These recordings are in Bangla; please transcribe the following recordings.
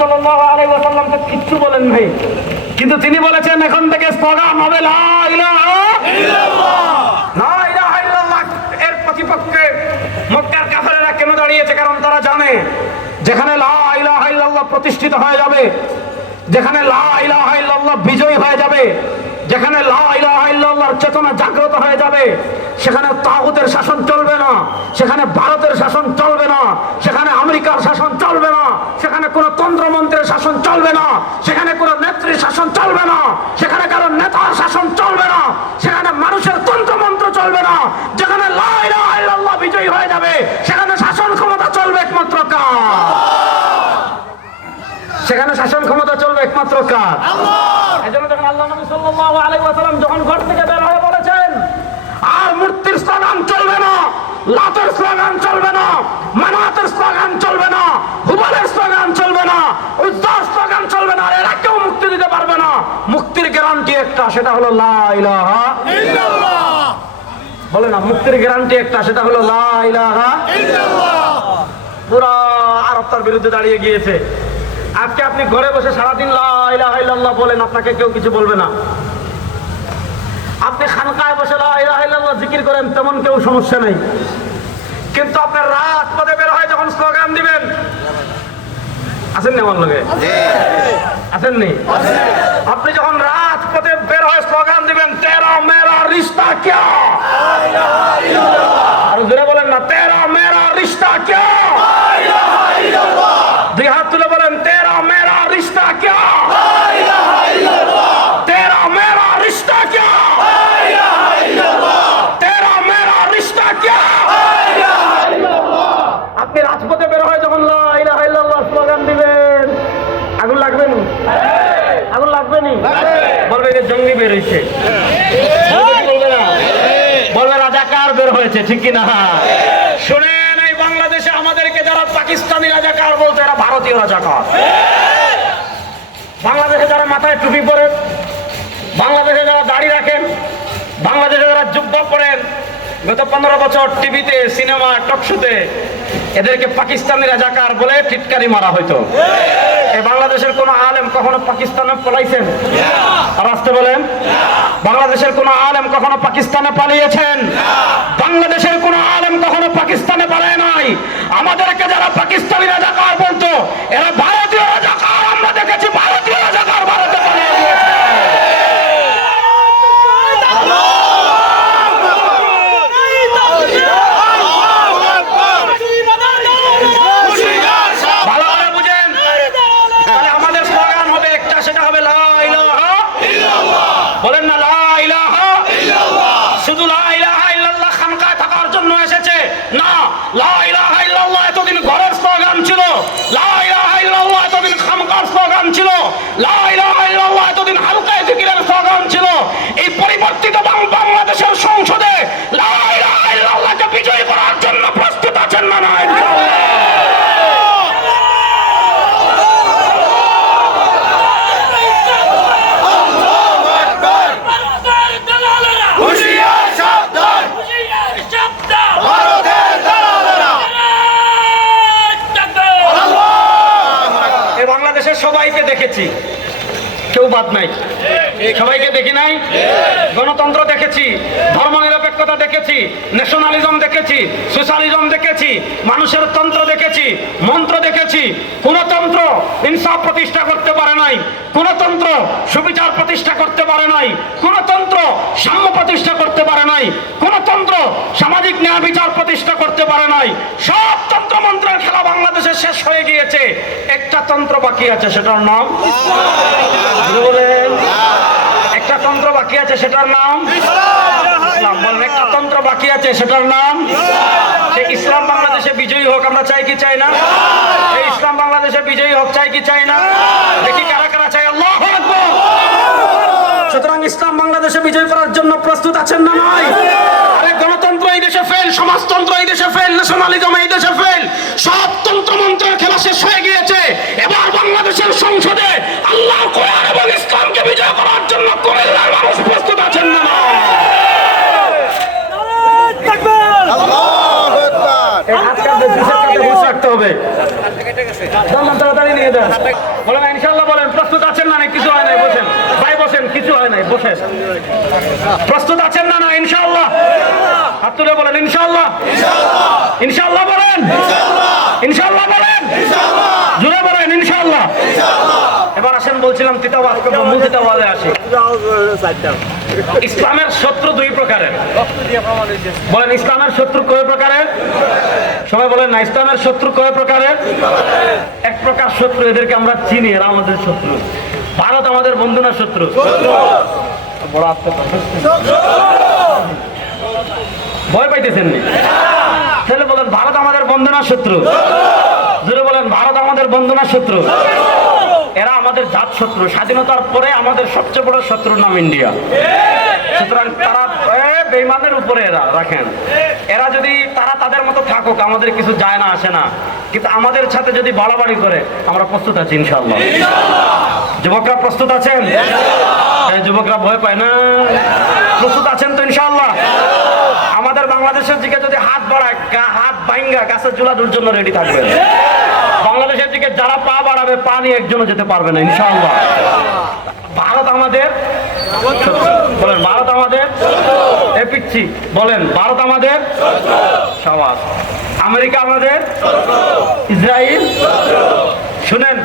সাল্লাল্লাহু আলাইহি ওয়াসাল্লামকে কিচ্ছু বলেন নাই, কিন্তু তিনি বলেছেন এখন থেকে স্লোগান হবে লা ইলাহা ইল্লাল্লাহ। লা ইলাহা ইল্লাল্লাহ এর প্রতিপক্ষে মক্কার কাফেররা কেন দাঁড়িয়েছে? কারণ তারা জানে যেখানে লা ইলাহা ইল্লাল্লাহ প্রতিষ্ঠিত হয়ে যাবে, যেখানে লা ইলাহা ইল্লাল্লাহ বিজয়ী হয়ে যাবে, যেখানে লা ইলাহা ইল্লাল্লাহর চেতনা জাগ্রত হয়ে যাবে, সেখানে তাগুতের শাসন চলবে না, সেখানে ভারতের শাসন চলবে না, সেখানে আমেরিকার শাসন চলবে না, সেখানে কোনো তন্ত্রমন্ত্রের শাসন চলবে না, সেখানে কোনো নেত্রীর শাসন চলবে না, সেখানে কারো নেতার শাসন চলবে না, সেখানে মানুষের তন্ত্রমন্ত্র চলবে না। যেখানে লা ইলাহা ইল্লাল্লাহ বিজয়ী হয়ে যাবে, সেখানে শাসন ক্ষমতা চলবে একমাত্র কার? সেখানে শাসন ক্ষমতা চলবে একমাত্র কার? আল্লাহর। এজন্য যখন আল্লাহ নবী সাল্লাল্লাহু আলাইহি ওয়াসাল্লাম যখন ঘর থেকে বের হয়ে বলেছেন আর মূর্তির স্লোগান চলবে না, লাতের স্লোগান চলবে না, মানাতের স্লোগান চলবে না, হুবলের স্লোগান চলবে না, উজ্জার স্লোগান চলবে না, এরা কেউ মুক্তি দিতে পারবে না। মুক্তির গ্যারান্টি একটা, সেটা হলো লা ইলাহা ইল্লাল্লাহ। বলে না, মুক্তির গ্যারান্টি একটা, সেটা হলো লা ইলাহা ইল্লাল্লাহ। পুরা আরব তার বিরুদ্ধে দাঁড়িয়ে গিয়েছে। আজকে আপনি ঘরে বসে সারাদিন লা ইলাহা ইল্লাল্লাহ বলেন, আপনাকে কেউ কিছু বলবে না। আপনি খানকায় বসে লা ইলাহা ইল্লাল্লাহ জিকির করেন, তেমন কেউ সমস্যা নেই। কিন্তু আপনার রাত পথে বের হয় যখন স্লোগান দিবেন, আছেন না আমার লগে? আছেননি? আপনি যখন রাত পথে বের হয় স্লোগান দিবেন, তেরা মেরা রিশতা ক্যা? আর জোরে বলেন না, তেরা মেরা রিশতা ক্যা? দুই হাত তুলে বলেন, তেরা মেরা রিশতা ক্যা? তেরা মেরা রিশতা ক্যা? তেরা মেরা রিশতা ক্যা? আপনি রাজপথে বের হয় যখন লা ইলাহা ইল্লাল্লাহ স্লোগান দিবেন, আগুন লাগবে নি? আগুন লাগবে নি? বলবে যে জঙ্গি বের হয়েছে, বলবে না, বলবে রাজাকার বের হয়েছে, ঠিক কিনা? শুনেন, এই বাংলাদেশে আমাদেরকে যারা পাকিস্তানি রাজাকার বলতো, এরা ভারতীয় রাজাকার। বাংলাদেশে যারা মাথায় টুপি পরেন, বাংলাদেশে যারা দাড়ি রাখেন, বাংলাদেশে যারা জুব্বা পরেন, গত 15 বছর টিভিতে, সিনেমা, টকশোতে এদেরকে পাকিস্তানি রাজাকার বলে টিটকারি মারা হইতো। এই বাংলাদেশের কোন আলেম কখনো পাকিস্তানে পলাইছেন? রাস্তে বলেন, বাংলাদেশের কোন আলেম কখনো পাকিস্তানে পালিয়েছেন? বাংলাদেশের কোন আলেম কখনো পাকিস্তানে পালায় নাই। আমাদেরকে যারা পাকিস্তানি রাজাকার বলতো, এরা ভারতীয় রাজাকার। আমরা দেখেছি ভারতীয় রাজাকার ভারতে পালিয়ে গিয়েছে। বলেন না লা ইলাহা ইল্লাল্লাহ। শুধু লা ইলাহা ইল্লাল্লাহ খানকায় থাকার জন্য এসেছে না। লা ইলাহা ইল্লাল্লাহ এতদিন ঘরের স্লোগান ছিল, লা ইলাহা ইল্লাল্লাহ এতদিন খানকার স্লোগান ছিল, লা ইলাহা ইল্লাল্লাহ এতদিন হালকায় জিকিরের স্লোগান ছিল। এই পরিবর্তিত বাংলাদেশের সংসদে লা ইলাহা ইল্লাল্লাহকে বিজয়ী করার জন্য প্রস্তুত আছেন না? না, সবাইকে দেখেছি, কেউ বাদ নাই, সবাইকে দেখি নাই। গণতন্ত্র দেখেছি, ধর্মনিরপেক্ষতা দেখেছি, ন্যাশনালিজম দেখেছি, সোশ্যালিজম দেখেছি, মানুষের তন্ত্র দেখেছি, মন্ত্র দেখেছি। কোন তন্ত্র ইনসাফ প্রতিষ্ঠা করতে পারে নাই, কোন তন্ত্র সুবিচার প্রতিষ্ঠা করতে পারে নাই, কোন তন্ত্র সাম্য প্রতিষ্ঠা করতে পারে নাই, কোন তন্ত্র সামাজিক ন্যায় বিচার প্রতিষ্ঠা করতে পারে নাই। সব তন্ত্র মন্ত্রের খেলা বাংলাদেশে শেষ হয়ে গিয়েছে। একটা তন্ত্র বাকি আছে, সেটার নাম একটা তন্ত্র বাকি আছে, সেটার নাম ইসলাম। বলেন, একটা তন্ত্র বাকি আছে, সেটার নাম সেই ইসলাম। বাংলাদেশে বিজয়ী হোক, আমরা চাই কি চাই না? এই ইসলাম বাংলাদেশে বিজয়ী হোক, চাই কি চাই না? দেখি কারা কারা চাই। আল্লাহু আকবার। সুতরাং ইসলাম বাংলাদেশে বিজয় করার জন্য প্রস্তুত আছেন না? নয়। আরে গণতন্ত্র এই দেশে ফেল, সমাজতন্ত্র এই দেশে ফেল, ন্যাশনালিজম এই দেশে ফেল, সব তন্ত্রমন্ত্রের খেলা শেষ হয়ে গিয়েছে। এবার বাংলাদেশের সংসদে আল্লাহর কোরআন এবং ইসলামকে বিজয় করার জন্য কুমিল্লার মানুষ প্রস্তুত আছেন না? তাড়াতাড়ি নিয়ে দেন। বলেন ইনশাআল্লাহ বলেন। প্রস্তুত আছেন না? কিছু হয় নাই, বসেন ভাই, বসেন, কিছু হয় নাই, বসেন। প্রস্তুত আছেন না? ইনশাআল্লাহ। হাত তুলে বলেন ইনশাআল্লাহ। ইনশাআল্লাহ বলেন। ইনশাআল্লাহ বলেন। জোরে বলেন ইনশাআল্লাহ। এবার আসেন, বলছিলাম তিতাওয়াজ করব, মূল তিতাওয়াজে আসি। ইসলামের শত্রু দুই প্রকারের। বলেন ইসলামের শত্রু কয় প্রকারের? সবাই বলেন না, ইসলামের শত্রু কয় প্রকারের? এক প্রকার শত্রু, এদেরকে আমরা চিনি, এরা আমাদের শত্রু। ভারত আমাদের বন্ধু না শত্রু? বড় ভয় পাইতেছেন নি? তাহলে বলেন ভারত আমাদের বন্ধু না শত্রু? জোরে বলেন ভারত আমাদের বন্ধু না শত্রু? এরা আমাদের জাত শত্রু। স্বাধীনতার পরে আমাদের সবচেয়ে বড় শত্রুর নাম ইন্ডিয়া। সুতরাং তারা বেঈমানের উপরে এরা রাখেন। এরা যদি তারা তাদের মতো থাকুক, আমাদের কিছু যায় না, আসে না, কিন্তু আমাদের সাথে যদি বাড়াবাড়ি করে, আমরা প্রস্তুত আছি ইনশাআল্লাহ। যুবকরা প্রস্তুত আছেন? যুবকরা ভয় পায় না? প্রস্তুত আছেন তো ইনশাআল্লাহ? আমাদের বাংলাদেশের দিকে যদি হাত বাড়ায়, হাত ভাঙ্গা গাছের ঝুলানোর জন্য রেডি থাকবেন। বাংলাদেশের দিকে যারা পা বাড়াবে, পা নিয়ে একজনও যেতে পারবে না ইনশাআল্লাহ। ভারত আমাদের বলেন, ভারত আমাদের এ পিচ্ছি বলেন, ভারত আমাদের সাবাস। আমেরিকা আমাদের, ইসরায়েল। শুনেন,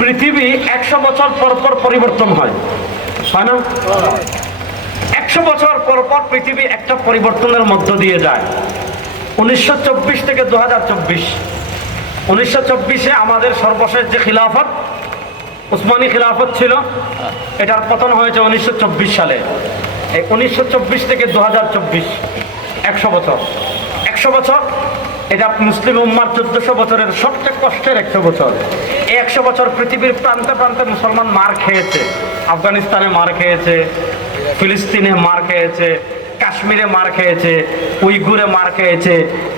পৃথিবী 100 বছর পর পর পরিবর্তন হয়, হয় না? 100 বছর পর পর পৃথিবী একটা পরিবর্তনের মধ্য দিয়ে যায়। 1924 থেকে 2024, 1924-এ আমাদের সর্বশেষ যে খিলাফত, উসমানী খিলাফত ছিল, এটার পতন হয়েছে 1924 সালে। এই 1924 থেকে 2024, 100 বছর। 100 বছর এটা মুসলিম উম্মার 1400 বছরের সবচেয়ে কষ্টের 100 বছর। এই 100 বছর পৃথিবীর প্রান্তে প্রান্তে মুসলমান মার খেয়েছে। আফগানিস্তানে মার খেয়েছে, ফিলিস্তিনে মার খেয়েছে, কাশ্মীরে মার খেয়েছে, উইগুরে মার খেয়েছে,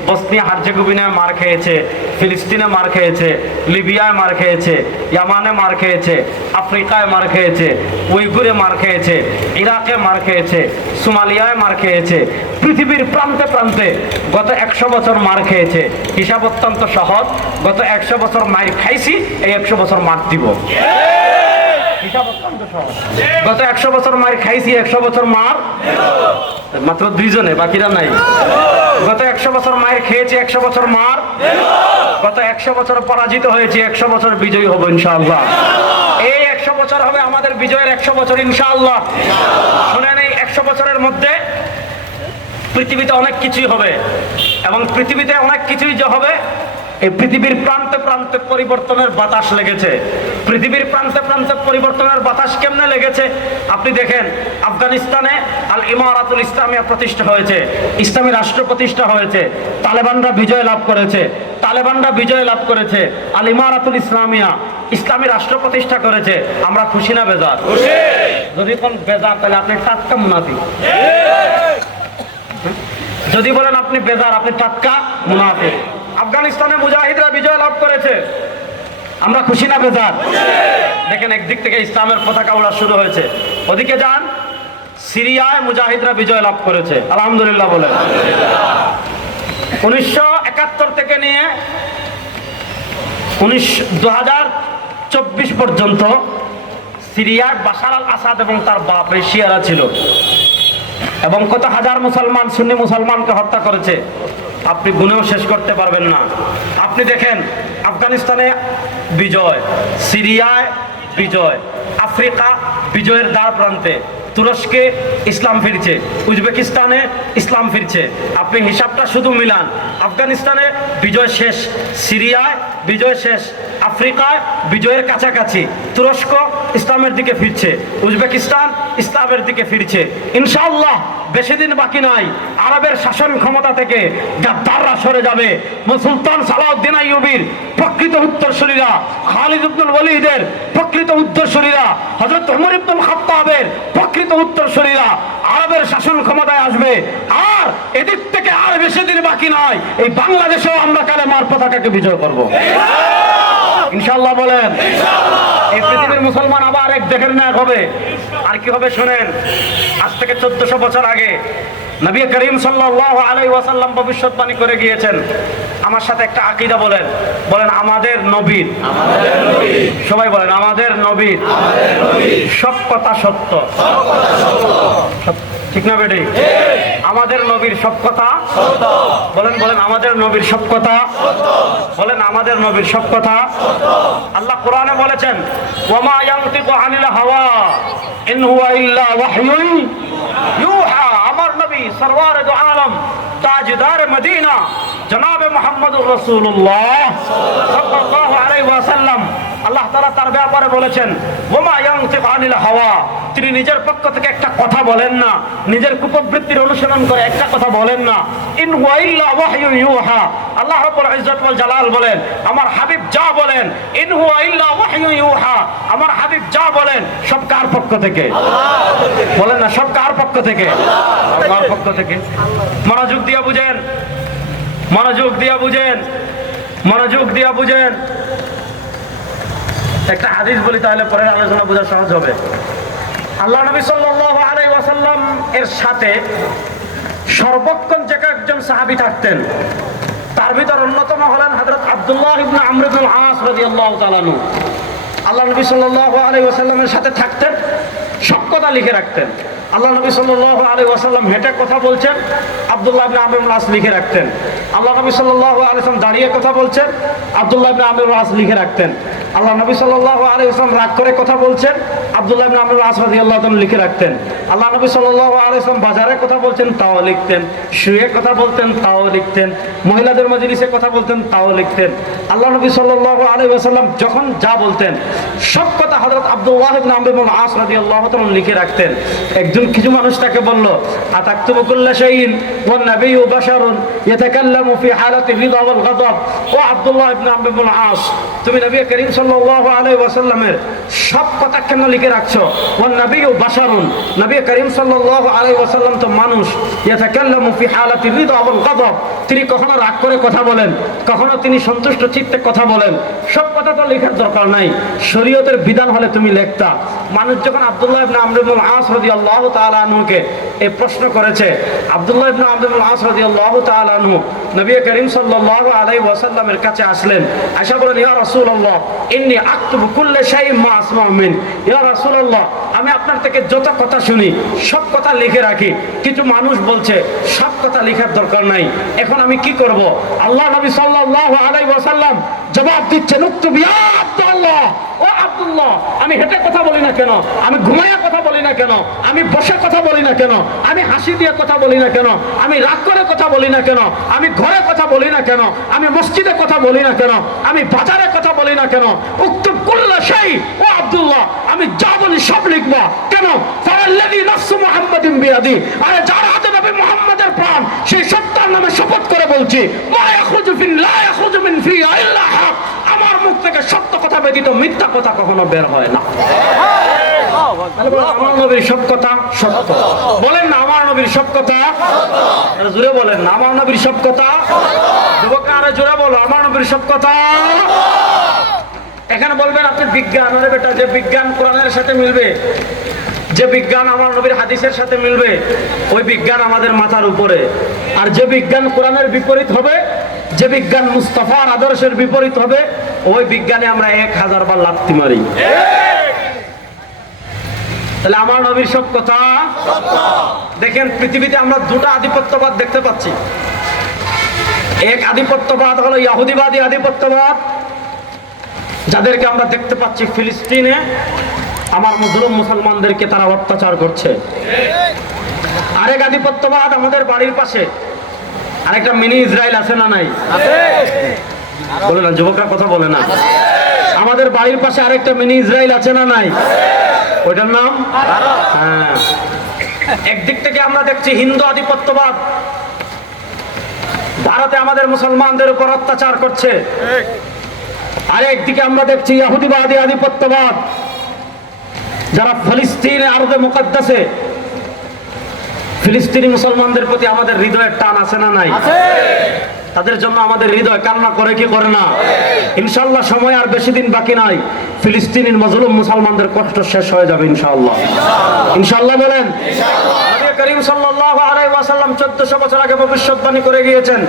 বসনিয়া হার্জেগোভিনায় মার খেয়েছে, ফিলিস্তিনে মার খেয়েছে, লিবিয়ায় মার খেয়েছে, ইয়ামানে মার খেয়েছে, আফ্রিকায় মার খেয়েছে, উইগুরে মার খেয়েছে, ইরাকে মার খেয়েছে, সোমালিয়ায় মার খেয়েছে। পৃথিবীর প্রান্তে প্রান্তে গত 100 বছর মার খেয়েছে। হিসাব অত্যন্ত সহজ, গত 100 বছর মার খাইছি, এই 100 বছর মার দিব। গত 100 বছর মার খাইছি, 100 বছর মার মাত্র 2 জনে, বাকিরা নাই। গত 100 বছর মায়ের খেয়েছি, 100 বছর মার। গত 100 বছর পরাজিত হয়েছি, 100 বছর বিজয়ী হবো ইনশাআল্লাহ। এই 100 বছর হবে আমাদের বিজয়ের 100 বছর ইনশাআল্লাহ। শুনেন, এই 100 বছরের মধ্যে পৃথিবীতে অনেক কিছুই হবে, এবং পৃথিবীতে অনেক কিছুই যে হবে, এই পৃথিবীর প্রান্তে প্রান্তে পরিবর্তনের বাতাস লেগেছে। পৃথিবীর প্রান্তে প্রান্তে পরিবর্তনের বাতাস কেমনে লেগেছে আপনি দেখেন। আফগানিস্তানে আল ইমারাতুল ইসলামিয়া প্রতিষ্ঠা হয়েছে, ইসলামী রাষ্ট্র প্রতিষ্ঠা হয়েছে। তালেবানরা বিজয় লাভ করেছে, তালেবানরা বিজয় লাভ করেছে। আল ইমারাতুল ইসলামিয়া ইসলামী রাষ্ট্র প্রতিষ্ঠা করেছে। আমরা খুশি না বেজার? যদি কোন বেজার, তাহলে আপনি টাটকা মুনাফিক। যদি বলেন আপনি বেজার, আপনি টাটকা মুনাফিক। আফগানিস্তানে মুজাহিদরা বিজয় লাভ করেছে, আমরা খুশি না বেজার? দেখেন, একদিক থেকে ইসলামের পতাকা উড়া শুরু হয়েছে। ওদিকে যান, সিরিয়ায় মুজাহিদরা বিজয় লাভ করেছে, আলহামদুলিল্লাহ বলেন। 1971 থেকে নিয়ে 2024 পর্যন্ত সিরিয়ার বাশার আল আসাদ এবং তার বাপ শিয়ারা ছিল, এবং কত হাজার মুসলমান, সুন্নি মুসলমানকে হত্যা করেছে, আপনি গুনেও শেষ করতে পারবেন না। আপনি দেখেন, আফগানিস্তানে বিজয়, সিরিয়ায় বিজয়, আফ্রিকা বিজয়ের দ্বার প্রান্তে, তুরস্কে ইসলাম ফিরছে, উজবেকিস্তানে ইসলাম ফিরছে। আপনি হিসাবটা শুধু মিলান, আফগানিস্তানে বিজয় শেষ, সিরিয়ায় বিজয় শেষ, আফ্রিকায় বিজয়ের কাছাকাছি, তুরস্ক ইসলামের দিকে ফিরছে, উজবেকিস্তান ইসলামের দিকে ফিরছে। ইনশাআল্লাহ বেশি দিন বাকি নাই, আরবের শাসন ক্ষমতা থেকে গাদ্দাররা সরে যাবে। সুলতান সালাউদ্দিন আইয়ুবীর প্রকৃত উত্তরসূরিরা, খালিদ ইবনুল ওয়ালিদের প্রকৃত উত্তরসূরিরা, হযরত ওমর ইবনুল খাত্তাবের প্রকৃত উত্তরসূরিরা আরবের শাসন ক্ষমতায় আসবে। আর এদিক থেকে আর বেশি দিন বাকি নয়, এই বাংলাদেশেও আমরা কালেমার পতাকাকে বিজয় করব ইনশাআল্লাহ বলেন। এই পৃথিবীর মুসলমান আবার এক দেশের নায়ক হবে। আর কি হবে শুনেন, আজ থেকে 1400 বছর আগে নবী করিম সাল্লাল্লাহু আলাইহি ওয়াসাল্লাম ভবিষ্যৎবাণী করে গিয়েছেন। আমার সাথে একটা আকীদা বলেন, বলেন আমাদের নবীর, সবাই বলেন আমাদের নবীর সব কথা সত্য। ঠিক না বেটি? আমাদের নবীর সব কথা বলেন, বলেন আমাদের নবীর সব কথা বলেন, আমাদের নবীর সব কথা। আল্লাহ কোরআনে বলেছেন, ওয়ামা ইয়ানতিকু আনিল হাওয়া ইন হুয়া ইল্লা ওয়াহয়ুন ইউহা। আমার নবী সরওয়ারে দু আলম তাজদার মদিনা জনাবে মুহাম্মদুর রাসূলুল্লাহ সাল্লাল্লাহু আলাইহি ওয়াসাল্লাম, আল্লাহ তাআলা তার ব্যাপারে বলেছেন, ওয়ামা ইয়ানতিকু আনিল হাওয়া, তিনি নিজের পক্ষ থেকে একটা কথা বলেন না, নিজের কুপ্রবৃত্তির অনুসরণ করে একটা কথা বলেন না। ইন হুয়া ইল্লা ওয়াহয়ুন ইউহা, আল্লাহ রাব্বুল ইজ্জত ওয়াল জালাল বলেন, আমার হাবিব যা বলেন, ইন হুয়া ইল্লা ওয়াহয়ুন ইউহা, আমার হাবিব যা বলেন সব কার পক্ষ থেকে? বলেন না, সব কার পক্ষ থেকে? আল্লাহর পক্ষ থেকে। মনোযোগ দিয়ে বুঝেন, মনোযোগ দিয়ে বুঝেন, মনোযোগ দিয়ে বুঝেন। একটা হাদিস বলি, তাহলে পরের আলোচনা বোঝা সহজ হবে। আল্লাহ নবী সাল্লাল্লাহু আলাইহি ওয়াসাল্লাম এর সাথে সর্বক্ষণ যে একজন সাহাবী থাকতেন, তার ভিতর অন্যতম হলেন হযরত আব্দুল্লাহ ইবনে আমর ইবনে আস রাদিয়াল্লাহু তাআলা আনহু। আল্লাহ নবী সাল্লাল্লাহু আলাইহি ওয়াসাল্লামের সাথে থাকতেন, সব কথা লিখে রাখতেন। আল্লাহ নবী সাল্লাল্লাহু আলাইহি ওয়াসাল্লাম হেঁটে কথা বলছেন, আব্দুল্লাহ ইবনে আমর ইবনে আস লিখে রাখতেন। আল্লাহ নবী সাল্লাল্লাহু আলাইহি ওয়াসাল্লাম দাঁড়িয়ে কথা বলছেন, আব্দুল্লাহ ইবনে আমর ইবনে আস লিখে রাখতেন। আল্লাহ নবী সাল্লাল্লাহু আলাইহি ওয়াসাল্লাম রাগ করে কথা বলছেন, আব্দুল্লাহ ইবনে আমর ইবনে আস রাদিয়াল্লাহু তাআলা লিখে রাখতেন। আল্লাহ নবী সাল্লাল্লাহু আলাইহি ওয়াসাল্লাম বাজারে কথা বলছেন, তাও লিখতেন। শুয়ে কথা বলতেন, তাও লিখতেন। মহিলাদের মজলিসে কথা বলতেন, তাও লিখতেন। আল্লাহ নবী সাল্লাল্লাহু আলাইহি ওয়াসাল্লাম যখন যা বলতেন সব কথা হযরত আব্দুল্লাহ ইবনে আমর ইবনে আস রাদিয়াল্লাহু তাআলা লিখে রাখতেন। একজন কিছু মানুষ তাকে বলল, আতাকতুবু কুল্লা শাইইন ওয়ান নাবিয়্যু বাশারুন ইয়াতাকাল্লামু ফি হালাতি রিদা ওয়াল গাদাব। ও আব্দুল্লাহ ইবনে আমর ইবনে আস, তুমি নবী করিম সাল্লাল্লাহু আলাইহি ওয়াসাল্লামের সব কথা কেন লিখে রাখছো? ওয়ান নাবিয়্যু বাশারুন, নবী করিম সাল্লাল্লাহু আলাইহি ওয়াসাল্লাম তো মানুষ। ইয়াতাকাল্লামু ফি হালাতি রিদা ওয়াল গাদাব, তিনি কখনো রাগ করে কথা বলেন, কখনো তিনি সন্তুষ্ট চিত্তে কথা বলেন। সব কথা তো লেখার দরকার নাই, শরীয়তের বিধান হলে তুমি লিখতা। মানুষ যখন আব্দুল্লাহ ইবনে আমর ইবনে আস রাদিয়াল্লাহু তাআলা আনহুকে এই প্রশ্ন করেছে, আব্দুল্লাহ ইবনে আমর ইবনে আস রাদিয়াল্লাহু তাআলা আনহু নবী করিম সাল্লাল্লাহু আলাইহি ওয়াসাল্লামের কাছে আসলেন। আয়েশা বলেন, ইয়া রাসূলুল্লাহ ইন্নী আকতুবু কুল্লা শাইইন মা আসমাউ মিন। ইয়া রাসূলুল্লাহ, আমি আপনার থেকে যত কথা শুনি সব কথা লিখে রাখি। কিছু মানুষ বলছে সব কথা লেখার দরকার নাই, এখন আমি কি করব? আল্লাহ নবী সাল্লাল্লাহু আলাইহি ওয়াসাল্লাম জবাব দিচ্ছেন, উক্তুব ইয়া আব্দুল্লাহ, ও আব্দুল্লাহ, আমি হেঁটে কথা বলি না কেন, আমি ঘুমাইয়া কথা বলি না কেন, আমি বসে কথা বলি না কেন, আমি হাসি দিয়ে কথা বলি না কেন, আমি রাগ করে কথা বলি না কেন, আমি ঘরে কথা বলি না কেন, আমি মসজিদে কথা বলি না কেন, আমি বাজারে কথা বলি না কেন, উক্তুব কুল্লা শাই, ও আব্দুল্লাহ, আমি যা বলি সব লিখবা। কেন? ফাওয়াল্লাযী নাফসু মুহাম্মাদিন বিয়াদি, আরে যার হাতে নবী মুহাম্মাদের প্রাণ, সেই সত্তার নামে শপথ করে বলছি, মা ইয়াখরুজু ফিন লা ইয়াখরুজু মিন ফি ইল্লা হক, আমার মুখ থেকে সত্য কথা ব্যতীত মিথ্যা কথা কখনো বের হয় না। আমার নবীর সব কথা সত্য। বলেন না, আমার নবীর সব কথা সত্য। জোরে বলেন না, আমার নবীর সব কথা যুবকরা জোরে বলো, আমার নবীর সব কথা। এখানে বলবেন আপনি বিজ্ঞান, আরে বেটা, যে বিজ্ঞান কোরআনের সাথে মিলবে, যে বিজ্ঞান আমার নবীর হাদিসের সাথে মিলবে, ওই বিজ্ঞান আমাদের মাথার উপরে। আর যে বিজ্ঞান কোরআনের বিপরীত হবে, যে বিজ্ঞান মুস্তাফার আদর্শের বিপরীত হবে, ওই বিজ্ঞানে আমরা 1000 বার লাথি মারি। তাহলে আমার নবীর সব কথা দেখেন, পৃথিবীতে আমরা দুটো আধিপত্যবাদ দেখতে পাচ্ছি। এক আধিপত্যবাদ হলো ইহুদিবাদী আধিপত্যবাদ, যাদেরকে আমরা দেখতে পাচ্ছি ফিলিস্তিনে আমার মুসলিম মুসলমানদেরকে তারা অত্যাচার করছে। আরেক আধিপত্যবাদ আমাদের বাড়ির পাশে আরেকটা মিনি ইসরায়েল আছে না নাই? বলে না, যুবকরা কথা বলে না। আমাদের বাড়ির পাশে আরেকটা মিনি ইসরায়েল আছে না নাই? ওইটার নাম হ্যাঁ। একদিক থেকে আমরা দেখছি হিন্দু আধিপত্যবাদ, ভারতে আমাদের মুসলমানদের উপর অত্যাচার করছে। আরেকদিকে আমরা দেখছি ইহুদিবাদী আধিপত্যবাদ, যারা ফিলিস্তিন আরবে মুকদ্দাসে ফিলিস্তিনি মুসলমানদের প্রতি আমাদের হৃদয়ের টান আছে না নাই? তাদের জন্য আমাদের হৃদয় কান্না করে কি করে না? ইনশাআল্লাহ সময় আর বেশি দিন বাকি নাই, ফিলিস্তিনের মজলুম মুসলমানদের কষ্ট শেষ হয়ে যাবে ইনশাআল্লাহ। ইনশাআল্লাহ বলেন। নবী করিম সাল্লাল্লাহু আলাইহি ওয়াসাল্লাম 1400 বছর আগে ভবিষ্যৎবাণী করে গিয়েছেন,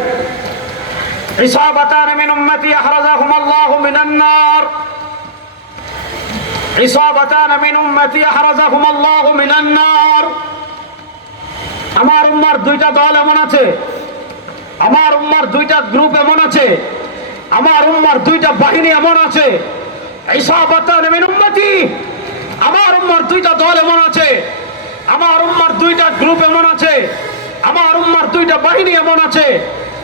ইসাবাতান মিন উম্মতি আহরাজাহুমুল্লাহু মিনান নার, ইসাবাতান মিন উম্মতি আহরাজাহুমুল্লাহু মিনান নার। আমার উম্মার দুইটা দল এমন আছে, আমার উম্মার দুইটা গ্রুপ এমন আছে, আমার উম্মার দুইটা বাহিনী এমন আছে, ইসাবাতান মিন উম্মতি, আমার উম্মার দুইটা দল এমন আছে, আমার উম্মার দুইটা গ্রুপ এমন আছে, আমার উম্মার দুইটা বাহিনী এমন আছে,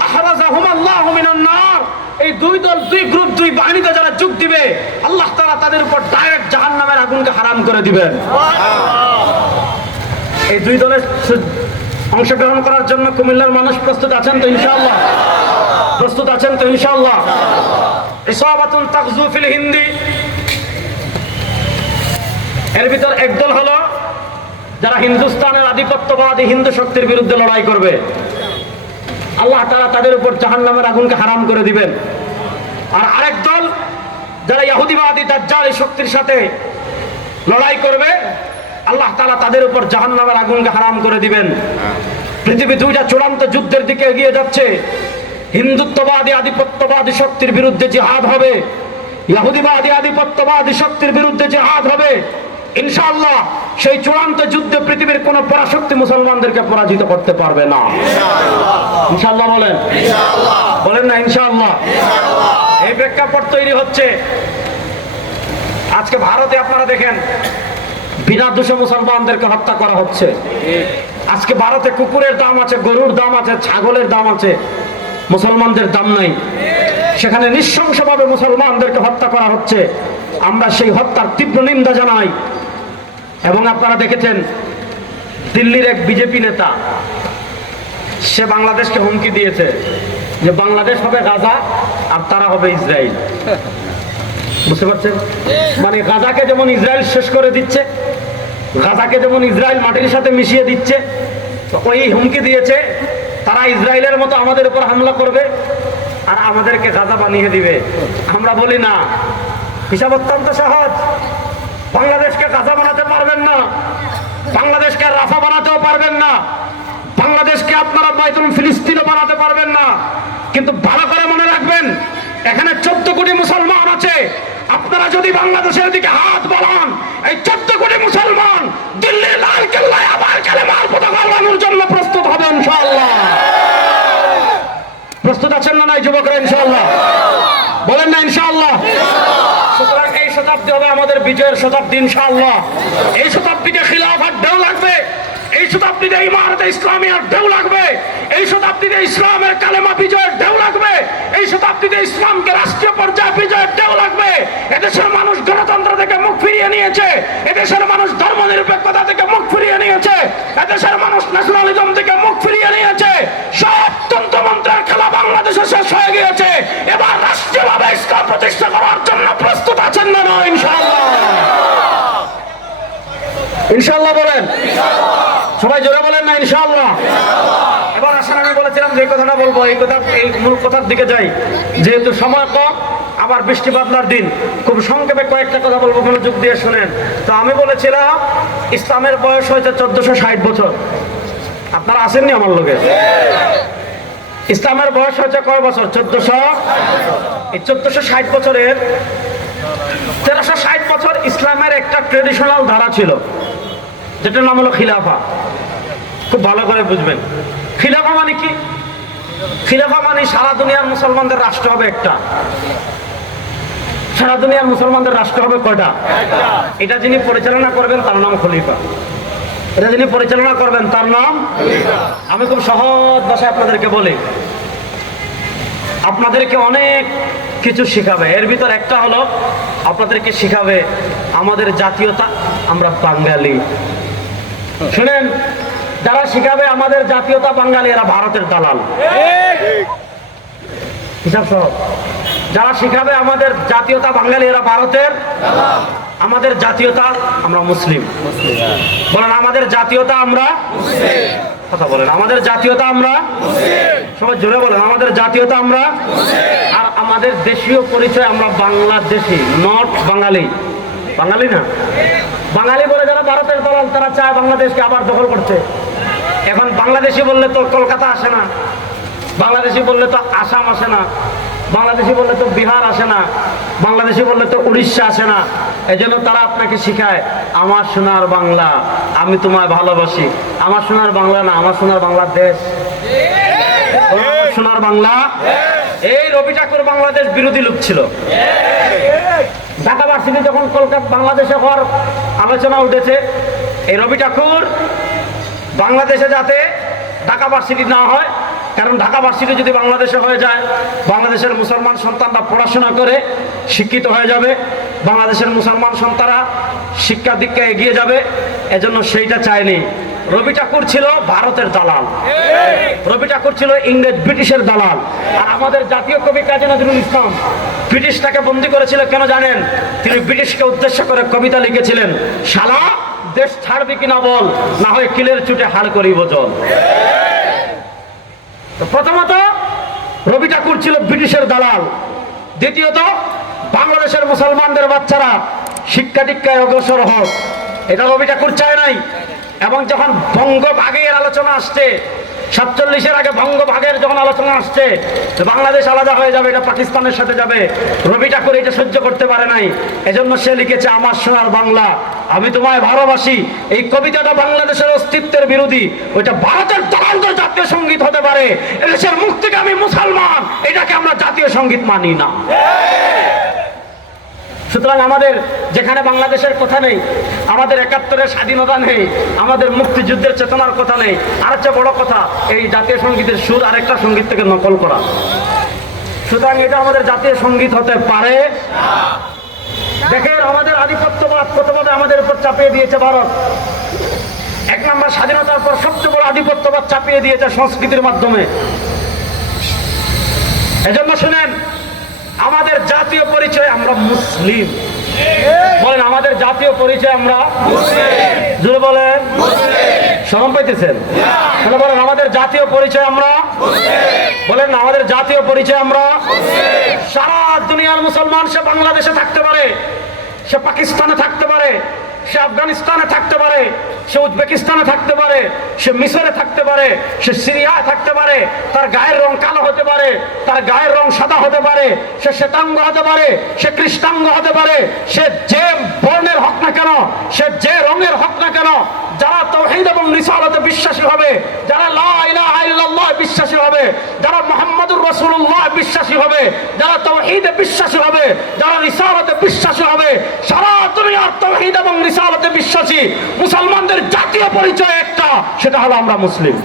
আহরাজাহুমুল্লাহু মিনান নার। এই দুই দল, দুই গ্রুপ, দুই বাহিনীতে যারা যোগ দিবে, আল্লাহ তাআলা তাদের উপর ডাইরেক্ট জাহান্নামের আগুনকে হারাম করে দিবেন। এই দুই দলের অংশগ্রহণ করার জন্য কুমিল্লার মানুষ প্রস্তুত আছেন তো ইনশাআল্লাহ? প্রস্তুত আছেন তো ইনশাআল্লাহ? ইসাবাতুন তাগজু ফিল হিন্দি, এর ভিতর একদল হলো যারা হিন্দুস্তানের আধিপত্যবাদী হিন্দু শক্তির বিরুদ্ধে লড়াই করবে, আল্লাহ তাআলা তাদের উপর জাহান্নামের আগুনকে হারাম করে দিবেন। আর আরেক দল যারা ইহুদিবাদী দাজ্জালি শক্তির সাথে লড়াই করবে, আল্লাহ তাআলা তাদের উপর জাহান্নামের আগুনকে হারাম করে দিবেন। পৃথিবী দুইটা চূড়ান্ত যুদ্ধের দিকে এগিয়ে যাচ্ছে। হিন্দুত্ববাদী আধিপত্যবাদী শক্তির বিরুদ্ধে জিহাদ হবে, ইহুদিবাদী আধিপত্যবাদী শক্তির বিরুদ্ধে জিহাদ হবে। ইনশাআল্লাহ সেই চূড়ান্ত যুদ্ধে পৃথিবীর কোন পরাশক্তি মুসলমানদেরকে পরাজিত করতে পারবে না। ইনশাআল্লাহ বলেন, বলেন না ইনশাআল্লাহ? এই প্রেক্ষাপট তৈরি হচ্ছে। আজকে ভারতে আপনারা দেখেন বিনা দোষে মুসলমানদেরকে হত্যা করা হচ্ছে। আজকে ভারতে কুকুরের দাম আছে, গরুর দাম আছে, ছাগলের দাম আছে, মুসলমানদের দাম নাই। সেখানে নৃশংসভাবে মুসলমানদেরকে হত্যা করা হচ্ছে। আমরা সেই হত্যার তীব্র নিন্দা জানাই। এবং আপনারা দেখেছেন দিল্লির এক বিজেপি নেতা, সে বাংলাদেশকে হুমকি দিয়েছে যে বাংলাদেশ হবে গাজা আর তারা হবে ইসরায়েল। বুঝতে পারছেন? মানে গাজাকে যেমন ইসরায়েল শেষ করে দিচ্ছে, গাজাকে যেমন ইসরায়েল মাটির সাথে মিশিয়ে দিচ্ছে, ওই হুমকি দিয়েছে তারা ইসরায়েলের মতো আমাদের উপর হামলা করবে আর আমাদেরকে গাজা বানিয়ে দিবে। আমরা বলি না, হিসাব অত্যন্ত সহজ। বাংলাদেশকে গাজা বানাতে পারবেন না, বাংলাদেশকে রাফা বানাতেও পারবেন না, বাংলাদেশকে আপনারা বাইতুল ফিলিস্তিনও বানাতে পারবেন না। কিন্তু ভালো করে মনে রাখবেন, এখানে 14 কোটি মুসলমান আছে। আপনারা যদি বাংলাদেশের দিকে হাত বাড়ান, এই 14 কোটি মুসলমান দিল্লির লাল কেল্লায় আবার কালেমার পতাকা ওড়ানোর জন্য প্রস্তুত হবে ইনশাআল্লাহ। প্রস্তুত আছেন না নাই যুবকরা? ইনশাআল্লাহ বলেন না ইনশাআল্লাহ? সুতরাং এই শতাব্দী হবে আমাদের বিজয়ের শতাব্দী ইনশাআল্লাহ। এই শতাব্দীতে খিলাফার ঢেউ লাগবে, এই শতাব্দীতে ইমারতে ইসলামিয়ার ঢেউ লাগবে, এই শতাব্দীতে ইসলামের কালেমা বিজয়ের ঢেউ লাগবে, এই শতাব্দীতে ইসলামকে রাষ্ট্রীয় পর্যায়ে বিজয়ের ঢেউ লাগবে। এদেশের মানুষ গণতন্ত্র থেকে মুখ ফিরিয়ে নিয়েছে, এদেশের মানুষ ধর্মনিরপেক্ষতা থেকে মুখ ফিরিয়ে নিয়েছে, এদেশের মানুষ ন্যাশনালিজম থেকে মুখ ফিরিয়ে নিয়েছে। সব তন্ত্রমন্ত্রের খেলা বাংলাদেশে শেষ হয়ে গিয়েছে। এবার রাষ্ট্রীয়ভাবে ইসলাম প্রতিষ্ঠা করার জন্য প্রস্তুত আছেন না না? ইনশাআল্লাহ, ইনশাআল্লাহ বলেন, সবাই জোরে বলেন না ইনশাআল্লাহ? এবার আসলে আমি বলেছিলাম যে কথাটা বলবো, এই কথা, এই মূল কথার দিকে যাই। যেহেতু সময় কম, আবার বৃষ্টি বাদলার দিন, খুব সংক্ষেপে কয়েকটা কথা বলবো, মনোযোগ দিয়ে শুনেন। তো আমি বলেছিলাম ইসলামের বয়স হয়েছে 1460 বছর। আপনারা আসেননি আমার লোকে? ইসলামের বয়স হয়েছে কয় বছর? 1400। এই 1460 বছরের 1360 বছর ইসলামের একটা ট্রেডিশনাল ধারা ছিল, যেটার নাম হলো খিলাফা। খুব ভালো করে বুঝবেন, খিলাফা মানে কি? খিলাফা মানে সারা দুনিয়ার মুসলমানদের রাষ্ট্র হবে একটা। সারা দুনিয়ার মুসলমানদের রাষ্ট্র হবে কয়টা? এটা যিনি পরিচালনা করবেন তার নাম খলিফা। এটা যিনি পরিচালনা করবেন তার নাম। আমি খুব সহজ ভাষায় আপনাদেরকে বলি, আপনাদেরকে অনেক কিছু শিখাবে। এর ভিতর একটা হলো আপনাদেরকে শিখাবে আমাদের জাতীয়তা, আমরা বাঙালি। শুনেন, যারা শিখাবে আমাদের জাতীয়তা বাঙালি, এরা ভারতের দালাল। হিসাব সহজ। যারা শিখাবে আমাদের জাতীয়তা বাঙালি, এরা ভারতের দালাল। আমাদের জাতীয়তা আমরা মুসলিম। বলেন আমাদের জাতীয়তা আমরা মুসলিম। কথা বলেন আমাদের জাতীয়তা আমরা মুসলিম। সবাই জোরে বলেন আমাদের জাতীয়তা আমরা মুসলিম। আর আমাদের দেশীয় পরিচয় আমরা বাংলাদেশি, নট বাঙালি। বাঙালি না, বাঙালি বলে যারা ভারতের দালাল, তারা চায় বাংলাদেশকে আবার দখল করতে। এখন বাংলাদেশি বললে তো কলকাতা আসে না, বাংলাদেশি বললে তো আসাম আসে না, বাংলাদেশি বললে তো বিহার আসে না, বাংলাদেশি বললে তো উড়িষ্যা আসে না। এই জন্য তারা আপনাকে শিখায় আমার সোনার বাংলা, আমি তোমায় ভালোবাসি। আমার সোনার বাংলা না, আমার সোনার বাংলাদেশ, আমার সোনার বাংলা। এই রবি ঠাকুর বাংলাদেশ বিরোধী লোক ছিল। ঢাকা ভার্সিটি যখন কলকাতা বাংলাদেশে হওয়ার আলোচনা উঠেছে, এই রবি ঠাকুর বাংলাদেশে যাতে ঢাকা ভার্সিটি না হয়, কারণ ঢাকা ভার্সিটি যদি বাংলাদেশে হয়ে যায়, বাংলাদেশের মুসলমান সন্তানরা পড়াশোনা করে শিক্ষিত হয়ে যাবে, বাংলাদেশের মুসলমান সন্তানরা শিক্ষা দীক্ষা এগিয়ে যাবে, এজন্য সেইটা চায়নি। রবি ঠাকুর ছিল ভারতের দালাল, রবি ঠাকুর ছিল ইংরেজ ব্রিটিশের দালাল। আর আমাদের জাতীয় কবি কাজী নজরুল ইসলাম ব্রিটিশটাকে বন্দী করেছিল কেন জানেন? তিনি ব্রিটিশকে উদ্দেশ্য করে কবিতা লিখেছিলেন, শালা দেশ ছাড়বি কিনা বল, না হয় কিলের চুটে হাড় করিব জল। তো প্রথমত রবি ঠাকুর ছিল ব্রিটিশের দালাল, দ্বিতীয়ত বাংলাদেশের মুসলমানদের বাচ্চারা শিক্ষা দীক্ষায় অগ্রসর হোক, এটা রবি ঠাকুর চায় নাই। এবং যখন বঙ্গভাগের আলোচনা আসছে, 47-এর আগে বঙ্গভাগের যখন আলোচনা আসছে, বাংলাদেশ আলাদা হয়ে যাবে, এটা পাকিস্তানের সাথে যাবে, রবি ঠাকুর এটা সহ্য করতে পারে নাই। এজন্য সে লিখেছে আমার সোনার বাংলা, আমি তোমায় ভালোবাসি। এই কবিতাটা বাংলাদেশের অস্তিত্বের বিরোধী, ওইটা ভারতের দালালদের জাতীয় সঙ্গীত হতে পারে, এদেশের মুক্তিকামী মুসলমান এটাকে আমরা জাতীয় সঙ্গীত মানি না। সুতরাং আমাদের যেখানে বাংলাদেশের কথা নেই, আমাদের 71-এর স্বাধীনতা নেই, আমাদের মুক্তিযুদ্ধের চেতনার কথা নেই, আর চেয়ে বড় কথা এই জাতীয় সঙ্গীতের সুর আরেকটা সঙ্গীত থেকে নকল করা। সুতরাং এটা আমাদের জাতীয় সঙ্গীত হতে পারে। দেখেন আমাদের আধিপত্যবাদ কতভাবে আমাদের উপর চাপিয়ে দিয়েছে ভারত। 1 নম্বর, স্বাধীনতার পর সবচেয়ে বড় আধিপত্যবাদ চাপিয়ে দিয়েছে সংস্কৃতির মাধ্যমে। এজন্য শুনেন, আমাদের জাতীয় পরিচয় আমরা মুসলিম। বলেন আমাদের জাতীয় পরিচয় আমরা মুসলিম। জোরে বলেন, শরম পাইতেছেন? তাহলে বলেন আমাদের জাতীয় পরিচয় আমরা মুসলিম। বলেন না, আমাদের জাতীয় পরিচয় আমরা মুসলিম। সারা দুনিয়ার মুসলমান সে বাংলাদেশে থাকতে পারে, সে পাকিস্তানে থাকতে পারে, সে আফগানিস্তানে থাকতে পারে, সে উজবেকিস্তানে থাকতে পারে, সে মিশরে থাকতে পারে, সে সিরিয়ায় থাকতে পারে, তার গায়ের রং কালো হতে পারে, তার গায়ের রং সাদা হতে পারে, সে শ্বেতাঙ্গ হতে পারে, সে কৃষ্ণাঙ্গ হতে পারে, সে যে বর্ণের হক না কেন, সে যে রঙের হক না কেন, যারা তাওহীদ এবং রিসালাতে বিশ্বাসী হবে, যারা লা ইলাহা ইল্লাল্লাহ বিশ্বাসী হবে, যারা মুহাম্মাদুর রাসূলুল্লাহ বিশ্বাসী হবে, যারা তাওহীদে বিশ্বাসী হবে, যারা রিসালাতে বিশ্বাসী হবে, সারা দুনিয়ার তাওহীদ এবং রিসালাতে বিশ্বাসী মুসলমানদের জাতীয় পরিচয় একটা, সেটা হলো আমরা মুসলিম।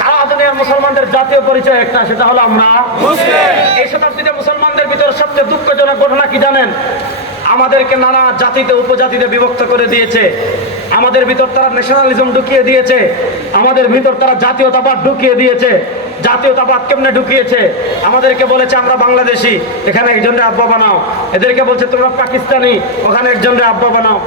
সারা দুনিয়ার মুসলমানদের জাতীয় পরিচয় একটা, সেটা হলো আমরা মুসলিম। এই শতাব্দীতে মুসলমানদের ভিতর সবচেয়ে দুঃখজনক ঘটনা কি জানেন? আমাদেরকে নানা জাতিতে উপজাতিতে বিভক্ত করে দিয়েছে, আমাদের ভিতর তারা ন্যাশনালিজম ঢুকিয়ে দিয়েছে, আমাদের ভিতর তারা জাতীয়তাবাদ ঢুকিয়ে দিয়েছে। জাতীয়তাবাদ কেমনে ঢুকিয়েছে? আমাদেরকে বলেছে আমরা বাংলাদেশি, এখানে একজনরে আব্বা বানাও। এদেরকে বলছে তোমরা পাকিস্তানি, ওখানে একজনরে আব্বা বানাও।